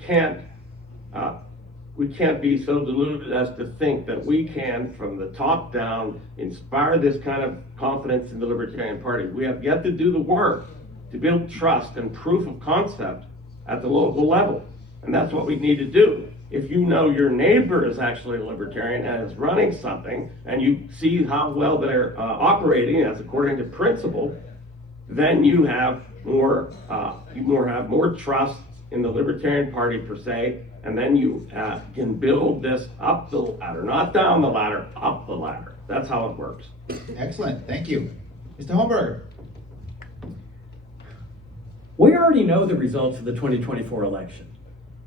can't be so deluded as to think that we can, from the top down, inspire this kind of confidence in the Libertarian Party. We have yet to do the work to build trust and proof of concept at the local level. And that's what we need to do. If you know your neighbor is actually a Libertarian and is running something, and you see how well they're operating as according to principle, then you have more trust in the Libertarian Party per se, and then you can build this up the ladder, not down the ladder, up the ladder. That's how it works. Excellent, thank you. Mr. Holmberger. We already know the results of the 2024 election.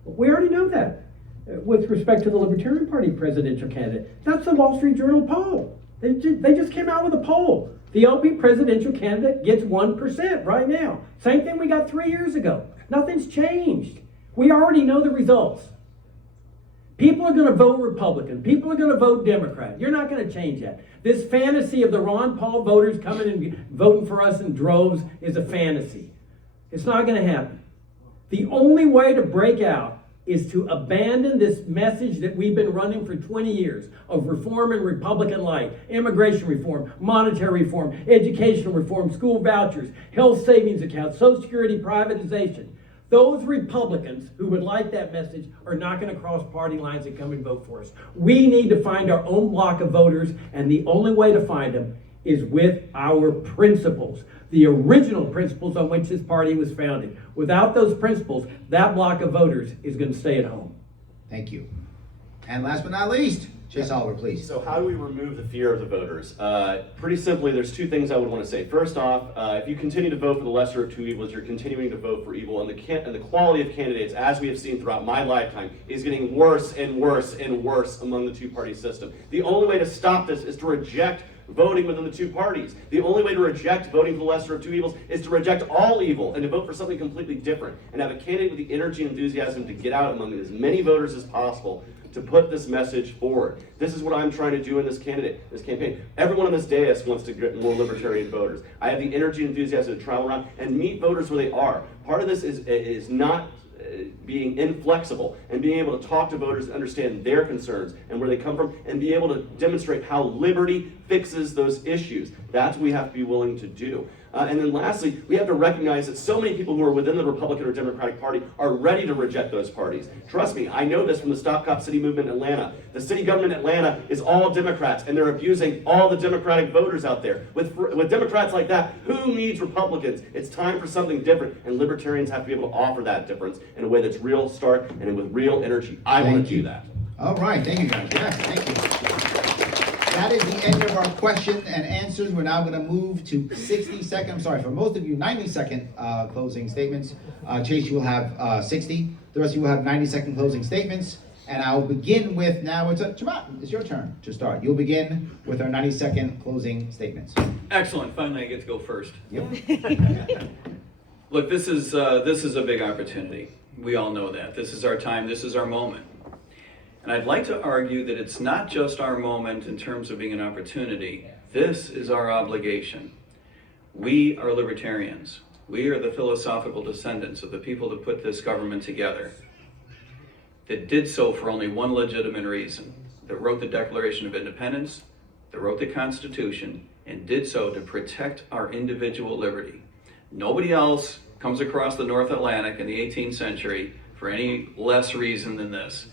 We already know that. With respect to the Libertarian Party presidential candidate, that's the Wall Street Journal poll. They just came out with a poll. The LP presidential candidate gets 1% right now. Same thing we got 3 years ago. Nothing's changed. We already know the results. People are going to vote Republican. People are going to vote Democrat. You're not going to change that. This fantasy of the Ron Paul voters coming and voting for us in droves is a fantasy. It's not going to happen. The only way to break out is to abandon this message that we've been running for 20 years of reform and Republican light, immigration reform, monetary reform, educational reform, school vouchers, health savings accounts, Social Security privatization. Those Republicans who would like that message are not going to cross party lines and come and vote for us. We need to find our own block of voters, and the only way to find them is with our principles, the original principles on which this party was founded. Without those principles, that block of voters is going to stay at home. Thank you. And last but not least, Chase Oliver, please. So how do we remove the fear of the voters? Pretty simply, there's two things I would want to say. First off, if you continue to vote for the lesser of two evils, you're continuing to vote for evil, and the quality of candidates, as we have seen throughout my lifetime, is getting worse and worse and worse among the two-party system. The only way to stop this is to reject voting within the two parties. The only way to reject voting for the lesser of two evils is to reject all evil and to vote for something completely different and have a candidate with the energy and enthusiasm to get out among as many voters as possible to put this message forward. This is what I'm trying to do in this campaign. Everyone on this dais wants to get more libertarian voters. I have the energy and enthusiasm to travel around and meet voters where they are. Part of this is not being inflexible and being able to talk to voters and understand their concerns and where they come from and be able to demonstrate how liberty fixes those issues. That's what we have to be willing to do. And then lastly, we have to recognize that so many people who are within the Republican or Democratic Party are ready to reject those parties. Trust me, I know this from the Stop Cop City movement in Atlanta. The city government in Atlanta is all Democrats, and they're abusing all the Democratic voters out there. With Democrats like that, who needs Republicans? It's time for something different, and libertarians have to be able to offer that difference in a way that's real, stark, and with real energy. I want to do that. All right, thank you guys. Yes, thank you. That is the end of our question and answers. We're now going to move to 60-second, I'm sorry, for most of you, 90-second closing statements. Chase, you will have 60. The rest of you will have 90-second closing statements. And I'll begin with, now it's your turn to start. You'll begin with our 90-second closing statements. Excellent. Finally, I get to go first. Yep. Look, this is a big opportunity. We all know that. This is our time. This is our moment. And I'd like to argue that it's not just our moment in terms of being an opportunity. This is our obligation. We are libertarians. We are the philosophical descendants of the people that put this government together, that did so for only one legitimate reason, that wrote the Declaration of Independence, that wrote the Constitution, and did so to protect our individual liberty. Nobody else comes across the North Atlantic in the 18th century for any less reason than this.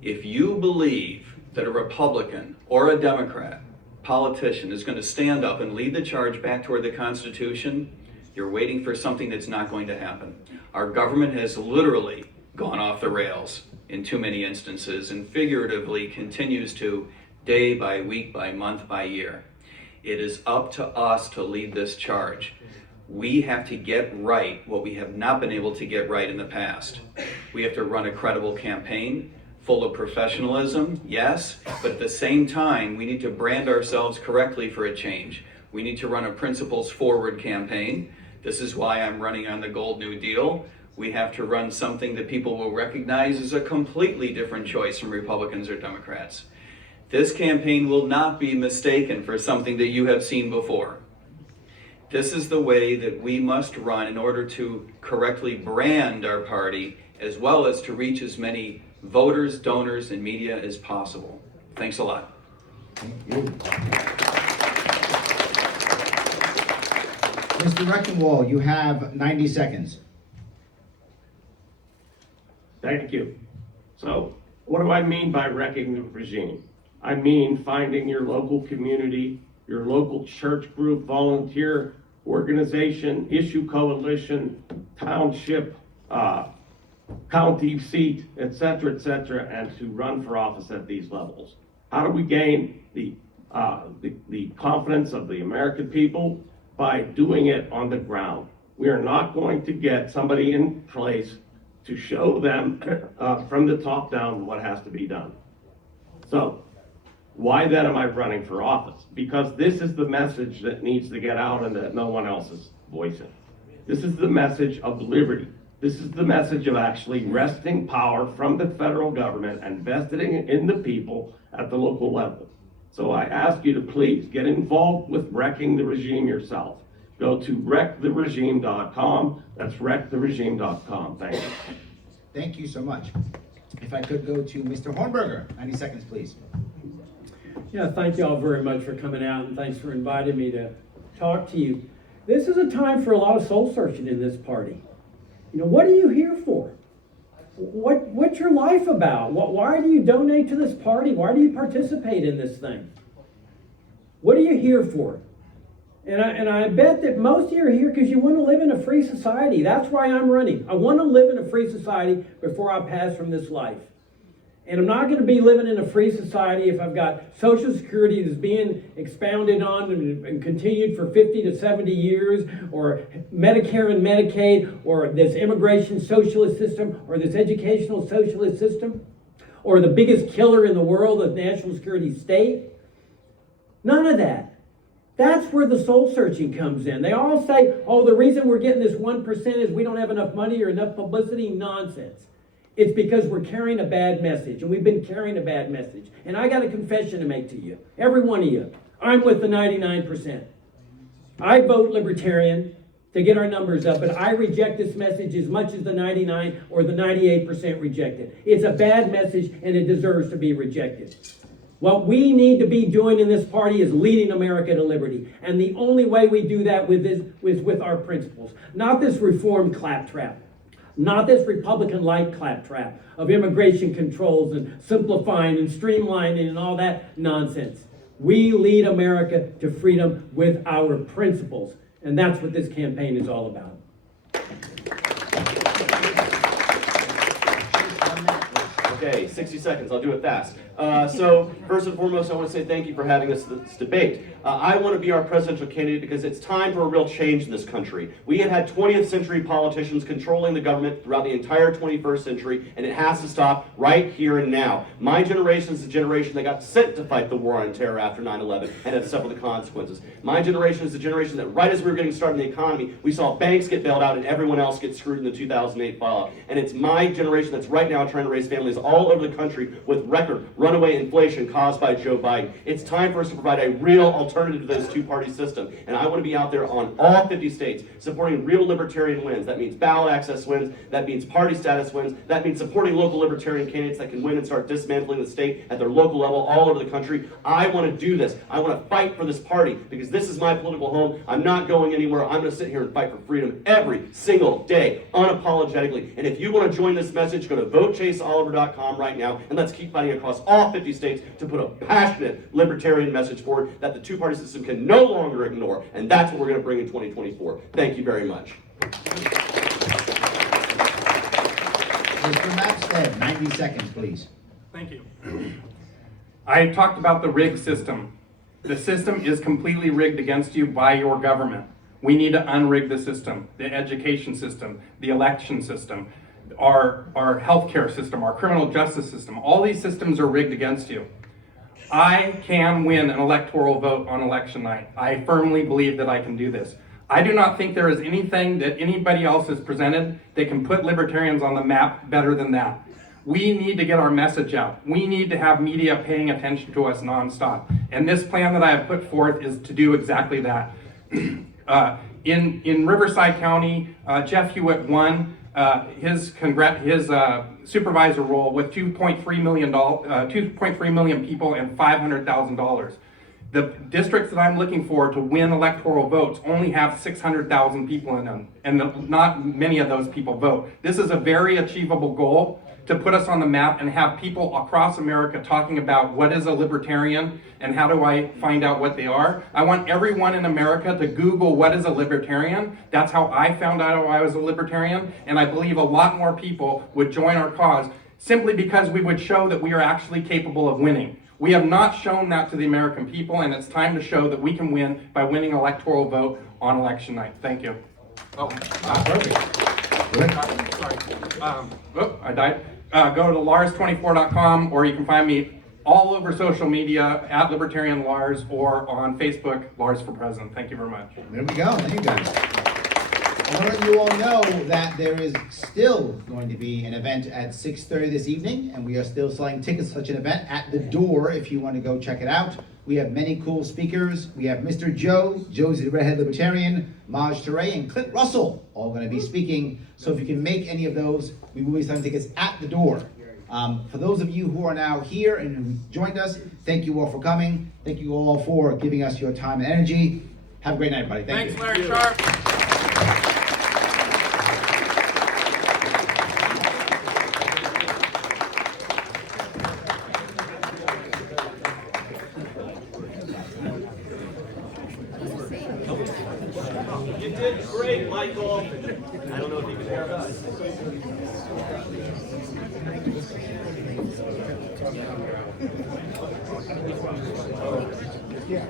If you believe that a Republican or a Democrat politician is going to stand up and lead the charge back toward the Constitution, you're waiting for something that's not going to happen. Our government has literally gone off the rails in too many instances, and figuratively continues to, day by week, by month, by year. It is up to us to lead this charge. We have to get right what we have not been able to get right in the past. We have to run a credible campaign, full of professionalism, yes, but at the same time, we need to brand ourselves correctly for a change. We need to run a principles-forward campaign. This is why I'm running on the Gold New Deal. We have to run something that people will recognize as a completely different choice from Republicans or Democrats. This campaign will not be mistaken for something that you have seen before. This is the way that we must run in order to correctly brand our party, as well as to reach as many voters, donors, and media as possible. Thanks a lot. Thank you. Mr. Rectenwald, you have 90 seconds. Thank you. So, what do I mean by wrecking the regime? I mean finding your local community, your local church group, volunteer organization, issue coalition, township, county seat, etc., and to run for office at these levels. How do we gain the confidence of the American people? By doing it on the ground. We are not going to get somebody in place to show them from the top down what has to be done. So, why then am I running for office? Because this is the message that needs to get out and that no one else is voicing. This is the message of liberty. This is the message of actually wresting power from the federal government and vesting it in the people at the local level. So I ask you to please get involved with wrecking the regime yourself. Go to wrecktheregime.com. That's wrecktheregime.com. Thank you. Thank you so much. If I could go to Mr. Hornberger, 90 seconds, please. Yeah, thank you all very much for coming out, and thanks for inviting me to talk to you. This is a time for a lot of soul searching in this party. You know, what are you here for? What's your life about? Why do you donate to this party? Why do you participate in this thing? What are you here for? And I bet that most of you are here because you want to live in a free society. That's why I'm running. I want to live in a free society before I pass from this life. And I'm not going to be living in a free society if I've got Social Security that's being expounded on and continued for 50 to 70 years, or Medicare and Medicaid, or this immigration socialist system, or this educational socialist system, or the biggest killer in the world, the national security state. None of that. That's where the soul searching comes in. They all say, oh, the reason we're getting this 1% is we don't have enough money or enough publicity. Nonsense. It's because we're carrying a bad message, and we've been carrying a bad message. And I got a confession to make to you, every one of you. I'm with the 99%. I vote Libertarian to get our numbers up, but I reject this message as much as the 99 or the 98% reject it. It's a bad message, and it deserves to be rejected. What we need to be doing in this party is leading America to liberty. And the only way we do that is with our principles. Not this reform claptrap. Not this Republican-like claptrap of immigration controls and simplifying and streamlining and all that nonsense. We lead America to freedom with our principles. And that's what this campaign is all about. Okay, 60 seconds, I'll do it fast. So first and foremost, I want to say thank you for having this debate. I want to be our presidential candidate because it's time for a real change in this country. We have had 20th century politicians controlling the government throughout the entire 21st century, and it has to stop right here and now. My generation is the generation that got sent to fight the war on terror after 9/11 and had to suffer the consequences. My generation is the generation that right as we were getting started in the economy, we saw banks get bailed out and everyone else get screwed in the 2008 fallout. And it's my generation that's right now trying to raise families all over the country with record runaway inflation caused by Joe Biden. It's time for us to provide a real alternative to this two-party system. And I want to be out there on all 50 states supporting real libertarian wins. That means ballot access wins. That means party status wins. That means supporting local libertarian candidates that can win and start dismantling the state at their local level all over the country. I want to do this. I want to fight for this party because this is my political home. I'm not going anywhere. I'm going to sit here and fight for freedom every single day, unapologetically. And if you want to join this message, go to votechaseoliver.com right now, and let's keep fighting across all 50 states to put a passionate libertarian message forward that the two-party system can no longer ignore, and that's what we're going to bring in 2024. Thank you very much. Mr. Mapstead, 90 seconds, please. Thank you. I talked about the rigged system. The system is completely rigged against you by your government. We need to unrig the system, the education system, the election system, our healthcare system, our criminal justice system. All these systems are rigged against you. I can win an electoral vote on election night. I firmly believe that I can do this. I do not think there is anything that anybody else has presented that can put libertarians on the map better than that. We need to get our message out. We need to have media paying attention to us nonstop. And this plan that I have put forth is to do exactly that. In Riverside County, Jeff Hewitt won his supervisor role with 2.3 million people and $500,000. The districts that I'm looking for to win electoral votes only have 600,000 people in them, and not many of those people vote. This is a very achievable goal to put us on the map and have people across America talking about what is a libertarian and how do I find out what they are. I want everyone in America to Google what is a libertarian. That's how I found out I was a libertarian, and I believe a lot more people would join our cause simply because we would show that we are actually capable of winning. We have not shown that to the American people, and it's time to show that we can win by winning an electoral vote on election night. Thank you. I died. Go to lars24.com, or you can find me all over social media at Libertarian Lars, or on Facebook, Lars for President. Thank you very much. There we go. Thank you guys. I want to let you all know that there is still going to be an event at 6:30 this evening, and we are still selling tickets to such an event at the door if you want to go check it out. We have many cool speakers. We have Mr. Joe's the Redhead Libertarian, Maj Touré, and Clint Russell all going to be speaking. So if you can make any of those, we will be selling tickets at the door. For those of you who are now here and who joined us, thank you all for coming. Thank you all for giving us your time and energy. Have a great night, everybody. Thank you. Thanks, Larry Sharp. You did great, Michael. I don't know if you can hear us. Yeah.